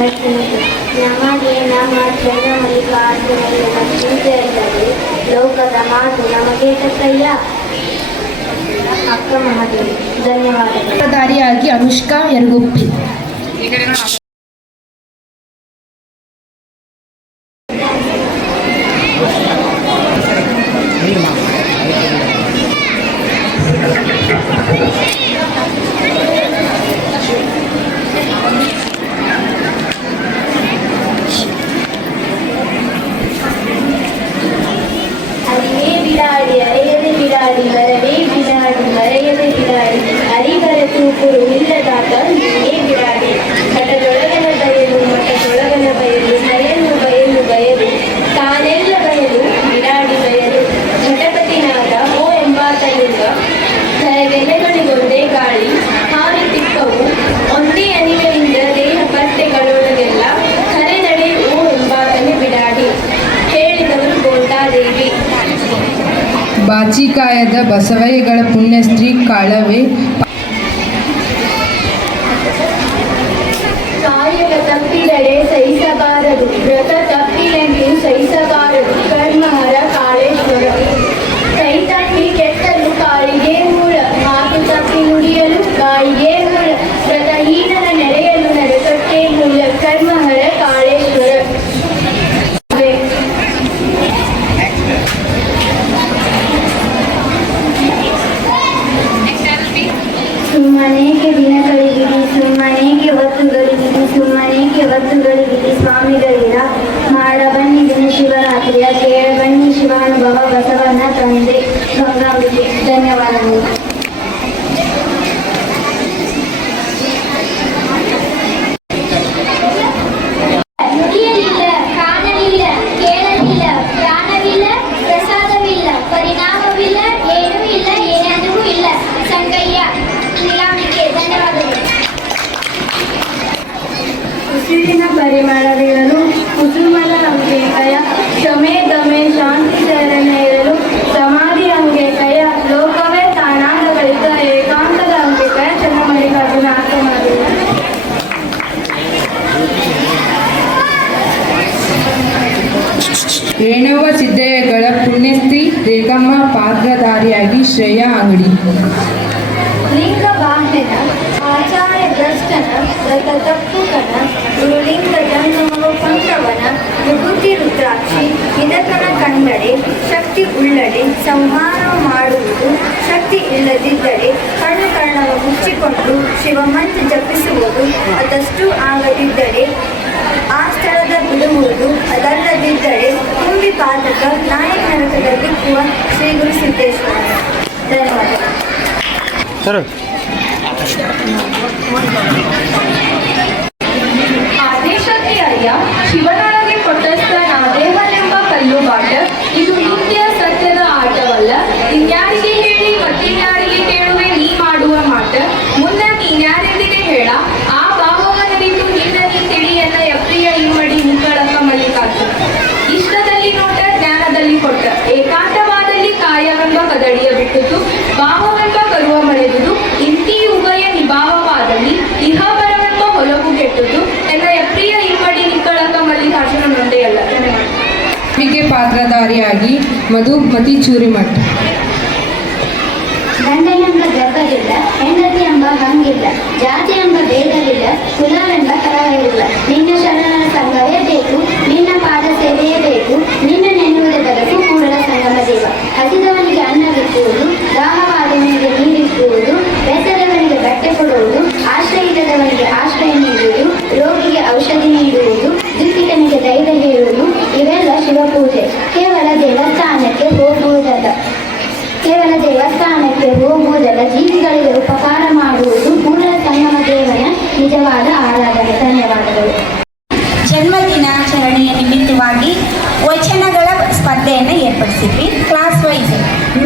ರಕ್ಷಿಸು. ನಮಗೆ ನಮ್ಮ ಚಂದ್ರಮಲ್ಲಿಕಾರ್ಜುನಯ್ಯನ ಚಿಂತೆಯಿಲ್ಲದೆ ಲೋಕದ ಮಾತು ನಮಗೆ ಕೈಯ. ಅಕ್ಕ ಮಹಾದೇವಿ. ಧನ್ಯವಾದಗಳು. ಪಾತ್ರಧಾರಿಯಾಗಿ ಅನುಷ್ಕಾ ಯರಗುಪ್ಪಿ. ಅರಿವೇ ಬಿಡಾಡಿ ಅರೆಯದೆ ಬಿಡಾಡಿ ಬರವೇ ಬಿಡಾಡಿ ಮರೆಯದೆ ಬಿಡಾಡಿ ಅರಿವರ ತೂಪುರು ಇಲ್ಲದಾತ ನೀನೇ ಬಿಡಾಡಿ. ಮಠದೊಳಗನ ಬಯಲು ಮಠದೊಳಗನ ಬಯಲು ಬಯಲು ಬಯಲು ಬಯಲು ತಾನೆಲ್ಲ ಬಯಲು ಬಿಡಾಡಿ ಬಯಲು. ಘಟಪತಿನಾದ ಓ ಎಂಬಾತನಿಂದ ಕರಗೆಲೆಗಳಿಗೊಂದೇ ಗಾಳಿ ಹಾರಿ ತಿಕ್ಕವು ಒಂದೇ ಅನಿವೆಯಿಂದ ದೇಹ ಪಟ್ಟೆಗಳೊಳಗೆಲ್ಲ ಕರೆ ನಡೆ ಓ ಎಂಬಾತನೆ ಬಿಡಾಡಿ. ಹೇಳಿದವರು ಗೋಂಡಾದೇವಿ. ಬಾಚಿಕಾಯದ ಬಸವಯ್ಯಗಳ ಪುಣ್ಯಶ್ರೀ ಕಾಳವೆ. ಕಾಯಕ ತಪ್ಪಿದರೆ ಸಹಿಸಬಾರದು, ವ್ರತ ತಪ್ಪಿಲೆಂದು ಸಹಿಸಬಾರದು. ಕರ್ಮಹರ ಕಾಳೇಶ್ವರ. ಕೈ ತಪ್ಪಿ ಕೆಟ್ಟಲು ಕಾಳಿಗೆ ಮೂಲ, ಮಾತು ತಪ್ಪಿ ನುಡಿಯಲು ಬಾಯಿಗೆ ಮೂಲ. ವ್ರತಹೀನರ ನೆರೆಯಲು ನರಕಕ್ಕೆ ಮೂಲ. ಕರ್ಮಹರ ಕಾಳೇಶ್ವರ. ಸುಮ್ಮನೇಕೆ ದಿನಗಳಿಗಿರಿ, ಸುಮ್ಮನೇಕೆ ಒತ್ತುಗಳಿಗಿರಿ, ಸುಮ್ಮನೇಕೆ ಒತ್ತುಗಳಿಗಿರಿ ಸ್ವಾಮಿಗಳಿರ. ಮಾಡಬನ್ನಿ ದಿನ ಶಿವರಾತ್ರಿಯ ಕೇಳಬನ್ನಿ ಶಿವಾನುಭವ ಬಸವನ ತಂದೆ ಗಂಗಾಂಬಿಕೆ. ಧನ್ಯವಾದಗಳು. ನುಡಿಯಲಿಲ್ಲ, ಕಾಣಲಿಲ್ಲ, ಕೇಳಲಿಲ್ಲ, ಪ್ರಾಣವಿಲ್ಲ, ಪ್ರಸಾದವಿಲ್ಲ, ಪರಿಣಾಮವಿಲ್ಲ, ಏನೂ ಇಲ್ಲ, ಏನಾದರೂ ಇಲ್ಲ. ಸಂಗಯ್ಯ ನೀಲಾಂಬಿಕೆ. ಧನ್ಯವಾದಗಳು. ಉಸಿರಿನ ಪರಿಮಳವಿರಲು ಕುಸುಮದ ಅಂಗೇಕಯ, ಕ್ಷಮೆ ದಮೆ ಶಾಂತಿ ಶರಣೆ ಇರಲು ಸಮಾಧಿ ಅಂಗೇಕಯ. ಲೋಕವೇ ತಾನಾದ ಬಳಿಕ ಏಕಾಂತದ ಅಂಗೇಕಯ. ಚಂದ್ರಮಲ್ಲಿಕಾರ್ಜುನ ಆತ್ಮದೇವ. ರೇಣವ್ವ ಸಿದ್ದಯ್ಯಗಳ ಪುಣ್ಯಶ್ರೀ ರೇಖಮ್ಮ ಪಾತ್ರಧಾರಿಯಾಗಿ ಶ್ರೇಯಾ ಅಂಗಡಿ. ಲಿಂಗ ಬಾಹ್ಯನ ಆಚಾರ ಭ್ರಷ್ಟನ ವ್ರತ ತಪ್ಪುಕನ ಗುರುಲಿಂಗ ಜನ್ಮವ ಪಂಥವನ ವಿಭೂತಿ ರುದ್ರಾಕ್ಷಿ ಇದಕನ ಕಂಡಡೆ ಶಕ್ತಿ ಉಳ್ಳಡೆ ಸಂಹಾರ ಮಾಡುವುದು. ಶಕ್ತಿ ಇಲ್ಲದಿದ್ದರೆ ಕಣ್ಣು ಕಣ್ಣವ ಮುಚ್ಚಿಕೊಂಡು ಶಿವಮಂತ್ರ ಜಪಿಸುವುದು. ಅದಷ್ಟು ಆಗದಿದ್ದರೆ ಆ ಸ್ಥಳದ ಬಿಡುವುದು. ಅದಲ್ಲದಿದ್ದರೆ ತುಂಬಿ ಪಾತಕ ನಾಯಿ ನರಕದ ಬಿಕ್ಕುವ ಶ್ರೀ ಗುರು ಸಿದ್ದೇಶ್ವರ. ಧನ್ಯವಾದಗಳು. ಆದೇಶಕ್ಕೆ ಅಯ್ಯ ಶಿವನೊಳಗೆ ಕೊಟ್ಟಸ್ತ ನಾದೇವನೆಂಬ ಕಲ್ಲು ಬಾಟ. ಇದು ನಿತ್ಯ ಸತ್ಯದ ಆಟವಲ್ಲ. ಇನ್ಯಾರಿಗೆ ಹೇಳಿ ಮತ್ತಿನ್ಯಾರಿಗೆ ಕೇಳುವೆ ನೀ ಮಾಡುವ ಮಾಟ. ಮುನ್ನ ನೀನ್ಯಾರೆಂದಿಗೆ ಹೇಳ ಆ ಭಾವವನವಿದ್ದು ನಿನ್ನ ನೀ ತಿಳಿಯನ್ನ ಯಪ್ರಿಯ ಇಮ್ಮಡಿ ನಿಕ್ಕಳಕ ಮಲ್ಲಿಕಾರ್ಜುನ. ಇಷ್ಟದಲ್ಲಿ ನೋಟ ಜ್ಞಾನದಲ್ಲಿ ಕೊಟ್ಟ ಏಕಾಂತವಾದಲ್ಲಿ ಕಾಯವೆಂಬ ಕದಡಿಯ ಬಿಟ್ಟುದು ಭಾವವೆಂಬ ಕರುವ ಮಳೆದುದು. ಇಂತಿ ಉಭಯ ನಿಭಾವವಾದಲ್ಲಿ ಇಹ ಬರವೆಂಬ ಹೊಲವು ಕೆಟ್ಟುದು ಎನ್ನ ಯಪ್ರಿಯ ಇಮ್ಮಡಿ ನಿಕ್ಕಳಕ ಮಲ್ಲಿಕಾರ್ಜುನ ನೊಂದೆಯಲ್ಲ. ಗೆ ಪಾತ್ರಧಾರಿಯಾಗಿ ಮಧುಮತಿ ಚೂರಿಮಠ್. ಗಂಡ ಎಂಬ ಗರ್ಭವಿಲ್ಲ, ಹೆಂಡತಿ ಎಂಬ ಹಂಗಿಲ್ಲ, ಜಾತಿ ಎಂಬ ಭೇದವಿಲ್ಲ, ಕುಲವೆಂಬ ಕರವಿಲ್ಲ. ನಿನ್ನ ಶರಣರ ಸಂಘವೇ ಬೇಕು, ನಿನ್ನ ಪಾದ ಸೇವೆಯೇ ಬೇಕು. ನಿನ್ನ ನೆನ್ನುವುದೇ ಬದುಕು ಕೂಡಲ ಸಂಗಮ ದೇವ. ಹಸಿದವನಿಗೆ ಅನ್ನವಿಕ್ಕುವುದು, ದಾಹವಾದವನಿಗೆ ನೀರಿಕ್ಕುವುದು, ಬೆಸರವನಿಗೆ ಬಟ್ಟೆ ಕೊಡುವುದು, ಆಶ್ರಯ ಇಲ್ಲದವನಿಗೆ ಆಶ್ರಯ ನೀಡುವುದು, ರೋಗಿಗೆ ಔಷಧಿ ನೀಡುವುದು, ದುಃಖಿತನಿಗೆ ಧೈರ್ಯ ಹೇಳುವುದು. ಇವೆಲ್ಲ ಶಿವಪೂಜೆ. ಕೇವಲ ದೇವಸ್ಥಾನಕ್ಕೆ ಹೋಗುವುದಲ್ಲ, ಜೀವಿಗಳಿಗೆ ಉಪಕಾರ ಮಾಡುವುದು ಕೂಡಲ ಸಂಗಮ ದೇವನ ನಿಜವಾದ ಆರಾಧನೆ. ಧನ್ಯವಾದಗಳು. ಜನ್ಮದಿನಾಚರಣೆಯ ನಿಮಿತ್ತವಾಗಿ ವಚನಗಳ ಸ್ಪರ್ಧೆಯನ್ನು ಏರ್ಪಡಿಸಿದ್ವಿ. ಕ್ಲಾಸ್ ವೈಸ್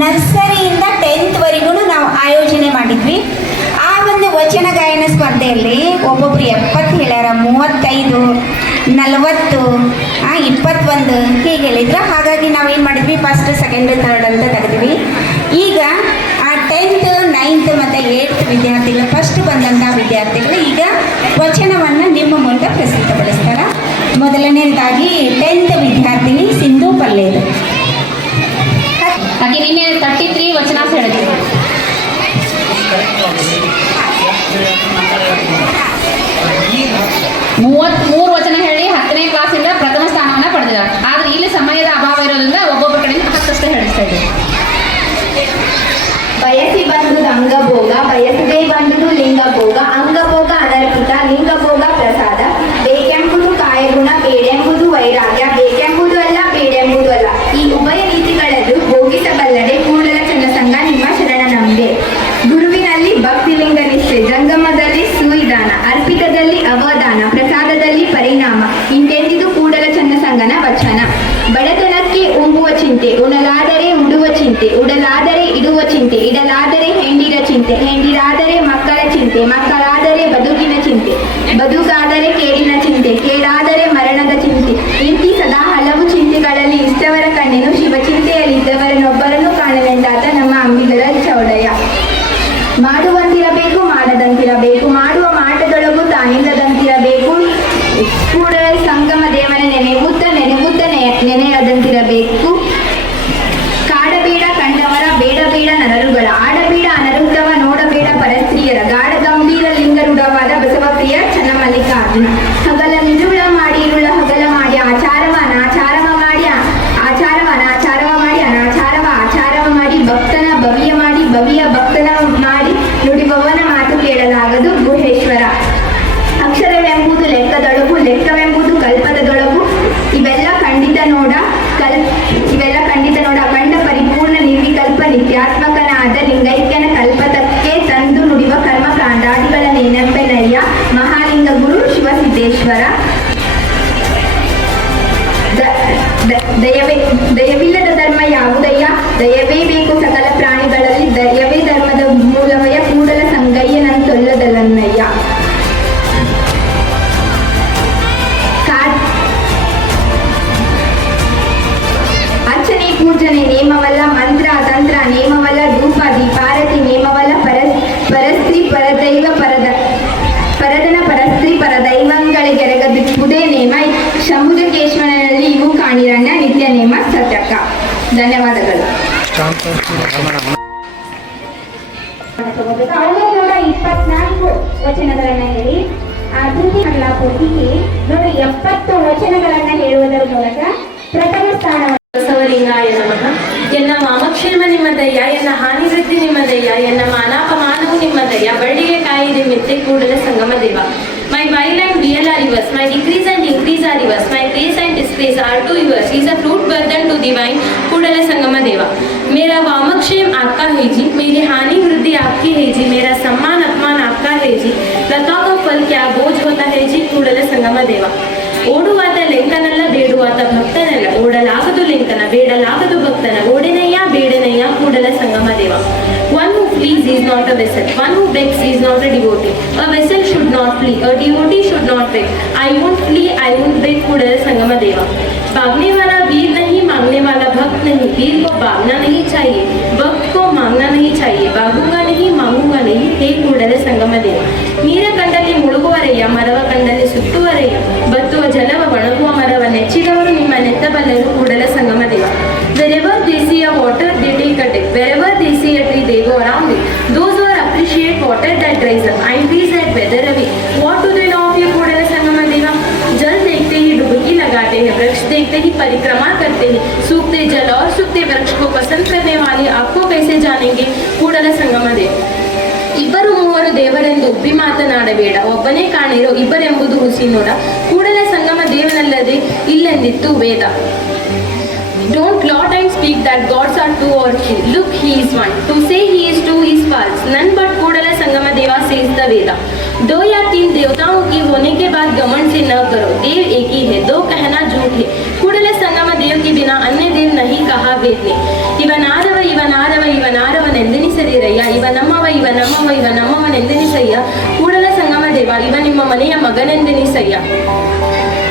ನರ್ಸರಿಯಿಂದ 10th ವರೆಗೂ ನಾವು ಆಯೋಜನೆ ಮಾಡಿದ್ವಿ. ಆ ಒಂದು ವಚನ ಗಾಯನ ಸ್ಪರ್ಧೆಯಲ್ಲಿ ಒಬ್ಬೊಬ್ರು 70 ಹೇಳ್ಯಾರ, 35, 40, 21 ಹೀಗೆ ಹೇಳಿದ್ರು. ಹಾಗಾಗಿ ನಾವೇನು ಮಾಡಿದ್ವಿ, ಫಸ್ಟ್, ಸೆಕೆಂಡ್, ಥರ್ಡ್ ಅಂತ ತೆಗೆದ್ವಿ. ಈಗ ಆ 10th, 9th ಮತ್ತು 8th ವಿದ್ಯಾರ್ಥಿಗಳು ಫಸ್ಟ್ ಬಂದಂಥ ವಿದ್ಯಾರ್ಥಿಗಳು ಈಗ ವಚನವನ್ನು ನಿಮ್ಮ ಮೂಲಕ ಪ್ರಸ್ತುತಪಡಿಸ್ತಾರೆ. ಮೊದಲನೇದಾಗಿ 10th ವಿದ್ಯಾರ್ಥಿನಿ ಸಿಂಧು ಪಲ್ಲೇದು. ಹಾಗೆ ನಿನ್ನೆ 33 ವಚನ ಹೇಳಿದ್ರು. 33 ವಚನ ಹೇಳಿ 10ನೇ ಕ್ಲಾಸಿಂದ ಪ್ರಥಮ ಸ್ಥಾನವನ್ನು ಪಡೆದಿದ್ದಾರೆ. ಆದರೆ ಇಲ್ಲಿ ಸಮಯದ ಅಭಾವ ಇರೋದ್ರಿಂದ ಒಬ್ಬೊಬ್ಬರ ಕಡೆಯಿಂದ ಹತ್ತಷ್ಟೇ ಹೇಳಿಸ್ತಾ ಇದ್ದೀವಿ. ಬಯಸಿ ಬಂದುದು ಅಂಗಭೋಗ, ಬಯಸದೇ ಬಂದುದು ಲಿಂಗಭೋಗ. ಅಂಗಭೋಗ ಅನರ್ಪಿತ, ಲಿಂಗಭೋಗ ಪ್ರಸಾದ. ಬೇಕೆಂಬುದು ಕಾಯಗುಣ, ಬೇಡೆಂಬುದು ವೈರಾಗ್ಯ. ಬೇಕೆಂಬುದು ಅಲ್ಲ, ಬೇಡೆಂಬುದು ಅಲ್ಲ. ಈ ಉಭಯ ನೀತಿಗಳಲ್ಲೂ ಭೋಗಿಸಬಲ್ಲದೆ ಕೂಡಲ ಚನ್ನಸಂಗ ನಿಮ್ಮ ಶರಣನಂಬೆ. ಗುರುವಿನಲ್ಲಿ ಭಕ್ತಿಲಿಂಗ ನಿಷ್ಠೆ, ಜಂಗಮದಲ್ಲಿ ಸುವಿಧಾನ, ಅರ್ಪಿತದಲ್ಲಿ ಅವಧಾನ, ಪ್ರಸಾದದಲ್ಲಿ ಪರಿಣಾಮ. ಇಂತೆಂದಿದು ಕೂಡಲ ಚನ್ನಸಂಗನ ವಚನ. ಬಡತನಕ್ಕೆ ಉಂಬುವ ಚಿಂತೆ, ಉಣಲಾದರೆ ಉಡುವ ಚಿಂತೆ, ಉಡಲಾದರೆ ಇಡುವ ಚಿಂತೆ, ಇಡಲಾದರೆ ಹೆಂಡಿರ ಚಿಂತೆ, ಹೆಂಡಿರಾದರೆ ಮಕ್ಕಳ ಚಿಂತೆ, ಮಕ್ಕಳಾದರೆ ಬದುಕಿನ ಚಿಂತೆ, ಬದುಕಾದರೆ ಕೇಡಿನ ಚಿಂತೆ, ಕೇಡಾದರೆ ಮರಣದ ಚಿಂತೆ. ಇಂತಿ ಸದಾ ಹಲವು ಚಿಂತೆಗಳಲ್ಲಿ ಇಷ್ಟವರ ಕಣ್ಣೆನು ಶಿವಚಿಂತೆಯಲ್ಲಿದ್ದವರನ್ನೊಬ್ಬರನ್ನು ಕಾಣಲೆಂದಾತ ನಮ್ಮ ಅಂಬಿಗರ ಚೌಡಯ್ಯ. ಮಾಡುವಂತಿರಬೇಕು, ಮಾಡದಂತಿರಬೇಕು, ಮಾಡುವ ಮಾಟದೊಳಗೂ ತಾನಿಲ್ಲದಂತಿರಬೇಕು. ಕೂಡಲ ಸಂಗಮ ದೇವನ ನೆನೆಯುತ್ತ ನೆನೆಯದಂತಿರಬೇಕು. ಕಾಡಬೇಡ ಕಂಡವರ, ಬೇಡಬೇಡ ನರರುಗಳ, ಆಡಬೇಡ ಅನರುತ್ತವ, ನೋಡಬೇಡ ಪರಸ್ತ್ರೀಯರ. ಗಾಢ ಗಂಭೀರ ಲಿಂಗರುಡವಾದ ಬಸವಪ್ರಿಯ ಚನ್ನಮಲ್ಲಿಕಾರ್ಜುನ. ಹಗಲ ಮಿರುಳ ಮಾಡಿ ಇರುಳ ಹಗಲ ಮಾಡಿ, ಆಚಾರವ ಅನಾಚಾರವ ಮಾಡಿ, ಆಚಾರವ ಅನಾಚಾರವ ಮಾಡಿ, ಅನಾಚಾರವ ಆಚಾರವ ಮಾಡಿ, ಭಕ್ತನ ಭವಿಯ ಮಾಡಿ, ಭವಿಯ ಭಕ್ತನ ಮಾಡಿ, ನುಡಿಬವನ ಮಾತು ಕೇಳಲಾಗದು ಗುಹೇಶ್ವರ. ಅಕ್ಷರವೆಂಬುದು ಲೆಕ್ಕದೊಳಗು, ಲೆಕ್ಕವೆಂಬುದು ಕಲ್ಪದೊಳಗು. ಇವೆಲ್ಲ ಖಂಡಿತ ನೋಡ ಕಂಡ ಪರಿಪೂರ್ಣ ನಿರ್ವಿಕಲ್ಪ ನಿತ್ಯಾತ್ಮಕನಾದ ಲಿಂಗೈಕ್ಯನ ಕಲ್ಪತಕ್ಕೆ ತಂದು ನುಡಿವ ಕರ್ಮ ಕಾಂಡಾದಿಗಳ ನೆನಪೆನಯ್ಯ. ಮಹಾಲಿಂಗ ಗುರು ಶಿವಸಿದ್ದೇಶ್ವರ. ದಯವಿಲ್ಲದ ಧರ್ಮ ಯಾವುದಯ್ಯ? ದಯವೇ ಬೇಕು ಸಕಲ ಪ್ರಾಣಿಗಳಲ್ಲಿ, ದಯವೇ ಧರ್ಮದ ಮೂಲವಯ್ಯ. ಕೂಡಲ ಸಂಗಯ್ಯನಂತೊಲ್ಲದಲ್ಲನ್ನಯ್ಯ. ಅರ್ಚನೆ ಪೂಜನೆ ನೇಮವಲ್ಲ, ಮಂತ್ರ ತಂತ್ರ ನೇಮವಲ್ಲ, ಧೂಪ ದೀಪಾರತಿ ನೇಮವಲ್ಲ. ಪರಸ್ತ್ರೀ ಪರದೈವ ಪರದನ ಪರಸ್ತ್ರೀ ಪರದೈವಂಗಳಿಗೆರಗದಿಪ್ಪುದೇ ನೇಮ. ಶಂಭುಜಕೇಶ್ವರನಲ್ಲಿ ಇವು ಕಾಣಿರಣ್ಣ ನಿತ್ಯ ನೇಮ ಸತ್ಯಕ. ಧನ್ಯವಾದಗಳು. ಅವನು ಕೂಡ 24 ವಚನಗಳನ್ನ ಹೇಳಿ ಅಭಿವೃದ್ಧಿ ಪೂರ್ತಿಗೆ ನೋಡಿ 70 ವಚನಗಳನ್ನ ಹೇಳುವುದರ ಮೂಲಕ ಪ್ರಥಮ ಸ್ಥಾನ. ಬಸವಲಿಂಗಾಯ ನಮಃ. ಎನ್ನ ಮಾಮಕ್ಷೇಮ ನಿಮ್ಮದಯ್ಯ, ಎನ್ನ ಹಾನಿ ವೃದ್ಧಿ ನಿಮ್ಮದಯ್ಯ, ಎನ್ನ ಮಾನಾಪಮಾನವು ನಿಮ್ಮದಯ್ಯ. ಬಳ್ಳಿಗೆ ಕಾಯಿದೆ ಮೆತ್ತೆ ಕೂಡಲ ಸಂಗಮ ದೇವ. My while and weal are yours, my decrease and increase are yours, my grace and disgrace are to yours. He is a fruit burden to divine Kudala Sangama Deva. मेरा वामक्षेम आपका है जी, मेरी हानि वृद्धि आपकी है जी, मेरा सम्मान अपमान आपका है जी. लता का फल क्या बोझ होता है जी, ಕೂಡಲ ಸಂಗಮ ದೇವ. ಓಡುವಾತ ಲೆಂಕನಲ್ಲ, ಬೇಡುವಾತ ಭಕ್ತನಲ್ಲ, ಓಡಲಾಗದು ಲೆಂಕನ, ಬೇಡಲಾಗದು ಭಕ್ತನ. ಓಡೆನಯ್ಯ ಬೇಡನಯ್ಯ ಕೂಡಲ ಸಂಗಮ ದೇವ. One who flees is not a vessel, one who begs is not a devotee. A vessel should not flee, a devotee should not beg. I won't flee, I won't beg ಕೂಡಲ ಸಂಗಮ ದೇವ. भागने वाला वीर नहीं, मांगने वाला भक्त नहीं. वीर को भागना नहीं चाहिए, भक्त को मांगना नहीं चाहिए. भागूंगा नहीं, मांगूंगा नहीं, हे ಕೂಡಲ ಸಂಗಮ ದೇವ. ನೀರ ಕಂಡಲ್ಲಿ ಮುಳುಗುವರೆಯ, ಮರವ ಕಂಡಲ್ಲಿ ಸುತ್ತುವರೆಯ, ಬತ್ತುವ ಜಲವ ಒಣಗುವ ಮರವ ನೆಚ್ಚಿದವರು ನಿಮ್ಮ ನೆತ್ತಬಲ್ಲರು ಕೂಡಲ ಸಂಗಮ ದೇವ. Wherever they see a water, they take a dip. Wherever they see a tree, they go around it. Those who appreciate water that dries up and trees that weather away. What do they know of you, ಕೂಡಲ ಸಂಗಮ ದೇವ? जल देखते ही डुबकी लगाते हैं, वृक्ष देखते ही परिक्रमा करते हैं. सूखते जल और सूखते वृक्ष को पसंद करने वाले आपको कैसे जानेंगे, ಕೂಡಲ ಸಂಗಮ ದೇವ. ಇಬ್ಬರು ಮೂವರು ದೇವರೆಂದು ಉಬ್ಬಿ ಮಾತನಾಡಬೇಡ, ಒಬ್ಬನೇ ಕಾಣಿರೋ ಇಬ್ಬರೆಂಬುದು ಹುಸಿ ನೋಡ. ಕೂಡಲ ಸಂಗಮ ದೇವನಲ್ಲದೆ ಇಲ್ಲೆಂದಿತ್ತು ವೇದ. Don't lot and speak that gods are two or three. Look, he is one. To say he is two is false. None but Kudala Sangama Deva says the Veda. 2 या 3 देवताओं की होने के बाद घमंड से न करो. देव एक ही है, 2 कहना झूठ है. Kudala Sangama Dev के बिना अन्य देव नहीं कहा वेद ने. ಇವನಾರವನೆಂದೆನಿಸದಿರಯ್ಯ, ಇವನಮ್ಮವನೆಂದೆನಿಸಯ್ಯ. ಕೂಡಲ ಸಂಗಮ ದೇವ, ಇವ ನಿಮ್ಮ ಮನೆಯ ಮಗನೆಂದೆನಿಸಯ್ಯ.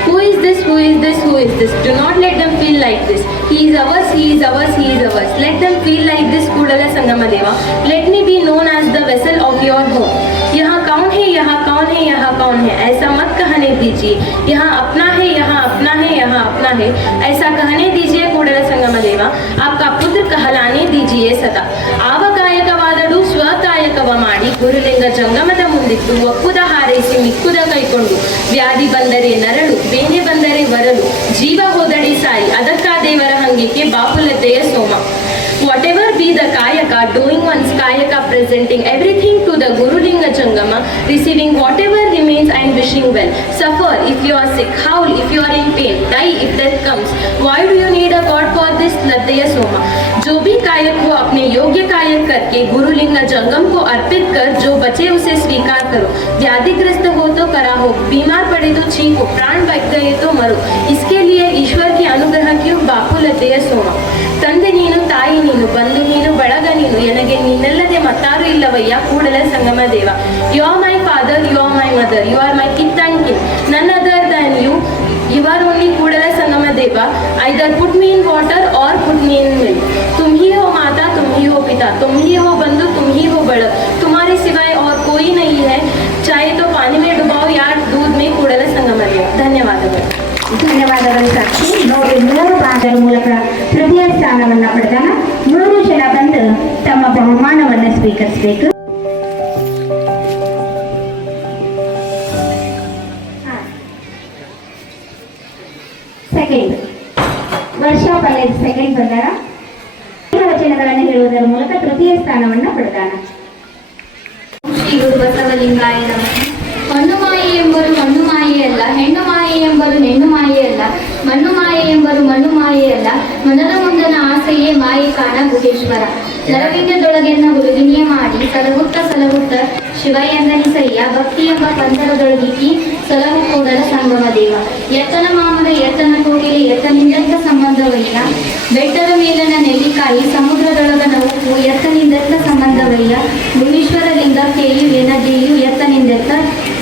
Who is this? Who is this? Who is this? Do not let them feel like this. He He is ours, he is ours, he is ours. Let them feel like this Kudala Sangamadeva. Let me be known as the vessel of your home. यहाँ कौन है, यहाँ कौन है, यहाँ कौन है, ऐसा मत कहने दीजिए. यहाँ अपना है, यहाँ अपना है, यहाँ अपना है, ऐसा कहने दीजिए ಕೂಡಲ ಸಂಗಮದೇವ. आपका पुत्र कहलाने दीजिए सदा. ಆವಕಾಯಕವಾದಡು ಸ್ವಕಾಯಕವ ಮಾಡಿ ಗುರುಲಿಂಗ ಜಂಗಮದ ಮುಂದಿಟ್ಟು ಒಕ್ಕುದ ಹಾರೈಸಿ ಮಿಕ್ಕುದ ಕೈಕೊಂಡು ವ್ಯಾಧಿ ಬಂದರೆ ನರಳು ಬೇನೆ ಬಂದರೆ ವರಲು ಜೀವ ಹೋದಡಿ ಸಾಯಿ ಅದಕ್ಕ ದೇವರ ಹಂಗಿಕೆ ಬಾಪುಲತೆಯ ಸೋಮ. Whatever be the kayaka, doing one's kayaka, presenting everything to the Guru Linga Jangama, receiving whatever remains and wishing well. Suffer if you are sick, howl if you are in pain, die if death comes. Why do you need a God for this? Laddeya Soma. जो भी कायक हो अपने योग्य कायक करके गुरु लिंग जंगम को अर्पित कर जो बचे उसे स्वीकार करो. व्याधिग्रस्त हो तो करा हो, बीमार पड़े तो छींको, प्राण बच गए तो मरो. इसके लिए ईश्वर की अनुग्रह क्यों बापू लतेಯ ಸೋಮ. ತಂದೆ ನೀನು, ತಾಯಿ ನೀನು, ಬಂಧು ನೀನು, ಬಳಗ ನೀನು, ನನಗೆ ನೀನಲ್ಲದೆ ಮತ್ತಾರು ಇಲ್ಲವಯ್ಯ Kudala Sangama Deva. You are my father, you are my mother, you are my kith and kin, none other than you. You are only Kudala Sangama Deva. Either put me in water or put me in milk. तुम ही हो माता, तुम ही हो पिता, तुम ही हो बंधु, तुम ही हो बड़ा. तुम्हारे सिवाय और कोई नहीं है. चाहे तो पानी में डुबाओ या दूध में Kudala Sangama Deva. ಧನ್ಯವಾದಗಳು. ಧನ್ಯವಾದಗಳು ಸಾಕ್ಷಿ. ನೋಡಿ 3 ಭಾಗದ ಮೂಲಕ ತೃತೀಯ ಸ್ಥಾನವನ್ನು ಪಡೆದಾನ 3 ಜನ ಬಂದು ತಮ್ಮ ಬಹುಮಾನವನ್ನು ಸ್ವೀಕರಿಸಬೇಕು. ಸೆಕೆಂಡ್ ವರ್ಷಾ ಪಲ್ಲೇಜ್ ಸೆಕೆಂಡ್ ಬಂದಾರ. ವಚನಗಳನ್ನು ಹೇಳುವುದರ ಮೂಲಕ ತೃತೀಯ ಸ್ಥಾನವನ್ನು ಪಡೆದಾನ. ಶ್ರೀ ಗುರು ಬಸವಲಿಂಗಾಯ ನಮಃ. ಹೊನ್ನು ಮಾಯೆ ಎಂಬರು ಮಣ್ಣು ಮಾಯೆಯಲ್ಲ, ಹೆಣ್ಣು ಮಾಯೆ ಎಂಬರು ಹೆಣ್ಣು ಮಾಯೆಯಲ್ಲ, ಮಣ್ಣು ಮಾಯೆ ಎಂಬರು ಮಣ್ಣು ಮಾಯೆಯಲ್ಲ, ಮನದ ಮುಂದನ ಆಸೆಯೇ ಮಾಯೆ ಕಾಣ ಗುಹೇಶ್ವರ. ನರವಿಂದದೊಳಗೆನ್ನ ಹುಡುಗಿನಿಯ ಮಾಡಿ ಸಲಹುತ್ತ ಶಿವ ಎಂದನಿಸಯ್ಯ, ಭಕ್ತಿ ಎಂಬ ಪಂಥರದೊಳಗಿಕ್ಕಿ ಸಲಹು ಕೂಡಲ ಸಂಗಮ ದೇವ. ಎತ್ತನ ಮಾಮದ ಎತ್ತನ ಕೋಗಿಲೆ ಎತ್ತನಿಂದೆತ್ತ ಸಂಬಂಧವಯ್ಯ, ಬೆಟ್ಟದ ಮೇಲನ ನೆಲ್ಲಿಕಾಯಿ ಸಮುದ್ರದೊಳಗನ ಉಪ್ಪು ಎತ್ತನಿಂದೆತ್ತ ಸಂಬಂಧವಯ್ಯ, ಭುವೀಶ್ವರ ಲಿಂಗಕ್ಕೆಯು ಎನದೆಯು ಎತ್ತನಿಂದೆತ್ತ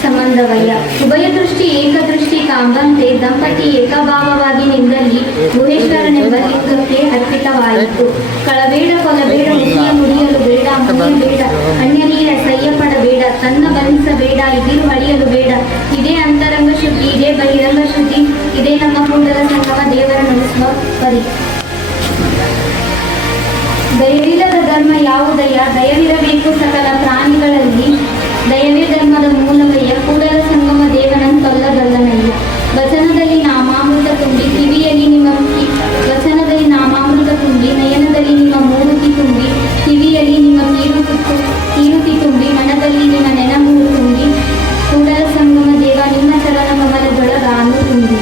ಸಂಬಂಧವಯ್ಯ. ಉಭಯ ದೃಷ್ಟಿ ಏಕದೃಷ್ಟಿ ಕಾಂಬಂತೆ ದಂಪತಿ ಏಕಭಾವವಾಗಿ ನಿಂದಲ್ಲಿ ಗುಹೇಶ್ವರನೆಂಬ ಲಿಂಗಕ್ಕೆ ಅರ್ಪಿತವಾಯಿತು. ಕಳಬೇಡ ಕೊಲಬೇಡ ಮುಸಿಯ ನುಡಿಯಲು ಬೇಡ, ಮುನಿಯ ಬೇಡ, ಅನ್ಯನೀರ ಸಯ್ಯಪಡಬೇಡ, ತನ್ನ ಬಲಿಸಬೇಡ, ಇದಿರು ಅಳಿಯಲು ಬೇಡ. ಇದೇ ಅಂತರಂಗ ಶುದ್ಧಿ, ಇದೇ ಬಹಿರಂಗ ಶುದ್ಧಿ, ಇದೇ ನಮ್ಮ ಕೂಡಲ ಸಂಗಮ ದೇವರ ನಡೆಸುವ ಪರಿ. ದಯವಿಲ್ಲದ ಧರ್ಮ ಯಾವುದಯ್ಯ, ದಯವಿರಬೇಕು ಸಕಲ ಪ್ರಾಣಿಗಳಲ್ಲಿ, ದಯವೇ ಧರ್ಮದ ಮೂಲವಯ್ಯ, ಕೂಡಲ ಸಂಗಮ ದೇವನಂತೊಲ್ಲದಲ್ಲನಯ್ಯ. ವಚನದಲ್ಲಿ ನಾಮಾಮೃತ ತುಂಬಿ ಕಿವಿಯಲ್ಲಿ ನಿಮ್ಮ ವಚನದಲ್ಲಿ ನಾಮಾಮೃತ ತುಂಬಿ ನಯನದಲ್ಲಿ ನಿಮ್ಮ ಮೂರುತಿ ತುಂಬಿ ಕಿವಿಯಲ್ಲಿ ನಿಮ್ಮ ಕೀರುತಿ ತುಂಬಿ ಮನದಲ್ಲಿ ನಿಮ್ಮ ನೆನಮೂರು ತುಂಬಿ ಕೂಡಲ ಸಂಗಮ ದೇವ ನಿಮ್ಮ ಚರಣ ಕಮಲದೊಳಗಾನು ತುಂಬಿ.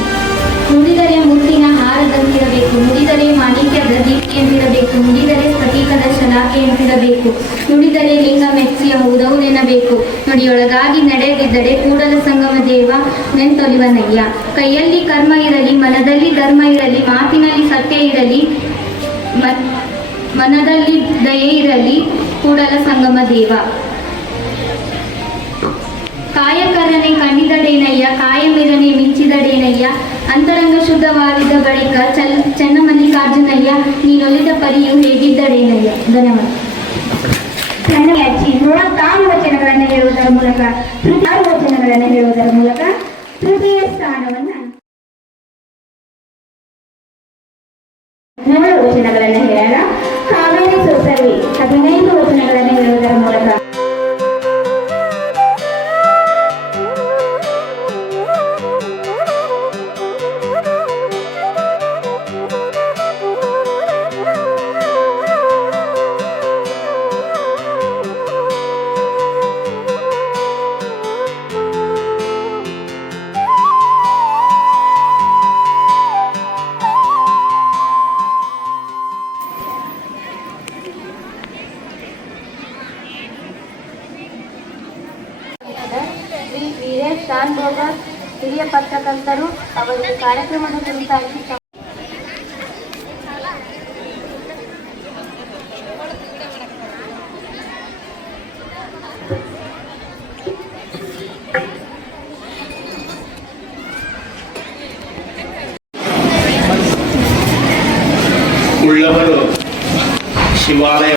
ನುಡಿದರೆ ಮುತ್ತಿನ ಹಾರದಂತಿರಬೇಕು, ನುಡಿದರೆ ಮಾಣಿಕ್ಯದ ದೀಪ್ತಿಯಂತಿರಬೇಕು, ನುಡಿದರೆ ಸ್ಫಟಿಕದ ಶಲಾಕೆಯಂತಿರಬೇಕು, ನುಡಿದರೆ ಲಿಂಗ ಮೆಚ್ಚಿಯ ಹೌದೌನೆನಬೇಕು. ನುಡಿಯೊಳಗಾಗಿ ನಡೆದಿದ್ದರೆ ಕೂಡಲ ಸಂಗಮ ದೇವ ನೆಂತೊಲಿವನಯ್ಯ. ಕೈಯಲ್ಲಿ ಕರ್ಮ ಇರಲಿ, ಮನದಲ್ಲಿ ಧರ್ಮ ಇರಲಿ, ಮಾತಿನಲ್ಲಿ ಸತ್ಯ ಇರಲಿ, ಮನದಲ್ಲಿ ದಯೆ ಇರಲಿ, ಕೂಡಲ ಸಂಗಮ ದೇವ. ಕಾಯಕರನೆ ಕಂಡಿದಡೇನಯ್ಯ, ಕಾಯಮಿರನೆ ಮಿಂಚಿದಡೇನಯ್ಯ, ಅಂತರಂಗ ಶುದ್ಧವಾಗಿದ್ದ ಬಳಿಕ ಚೆನ್ನಮಲ್ಲಿಕಾರ್ಜುನಯ್ಯ, ನೀನೊಲಿದ ಪರಿಯು ಹೇಗಿದ್ದಡೇನಯ್ಯ. ಧನ್ಯವಾದ. ಅಜ್ಜಿ 36 ವಚನಗಳನ್ನು ಹೇಳುವುದರ ಮೂಲಕ 6 ವಚನಗಳನ್ನು ಹೇಳುವುದರ ಮೂಲಕ ತೃತೀಯ ಸ್ಥಾನವನ್ನು 7 ವಚನಗಳನ್ನು ಹೇಳೋಣ. ಕಾವೇರಿ ಸೋಸರ್ವಿ 15 ವಚನಗಳನ್ನು ಹೇಳುವುದರ ಮೂಲಕ ಶ್ರೀ ವೀರೇಶ್ ಶಾನ್ಭೋಗರ್ ಹಿರಿಯ ಪತ್ರಕರ್ತರು ಅವರಿಗೆ ಕಾರ್ಯಕ್ರಮದ ಕುರಿತಾಗಿ ಶಿವಾಲಯ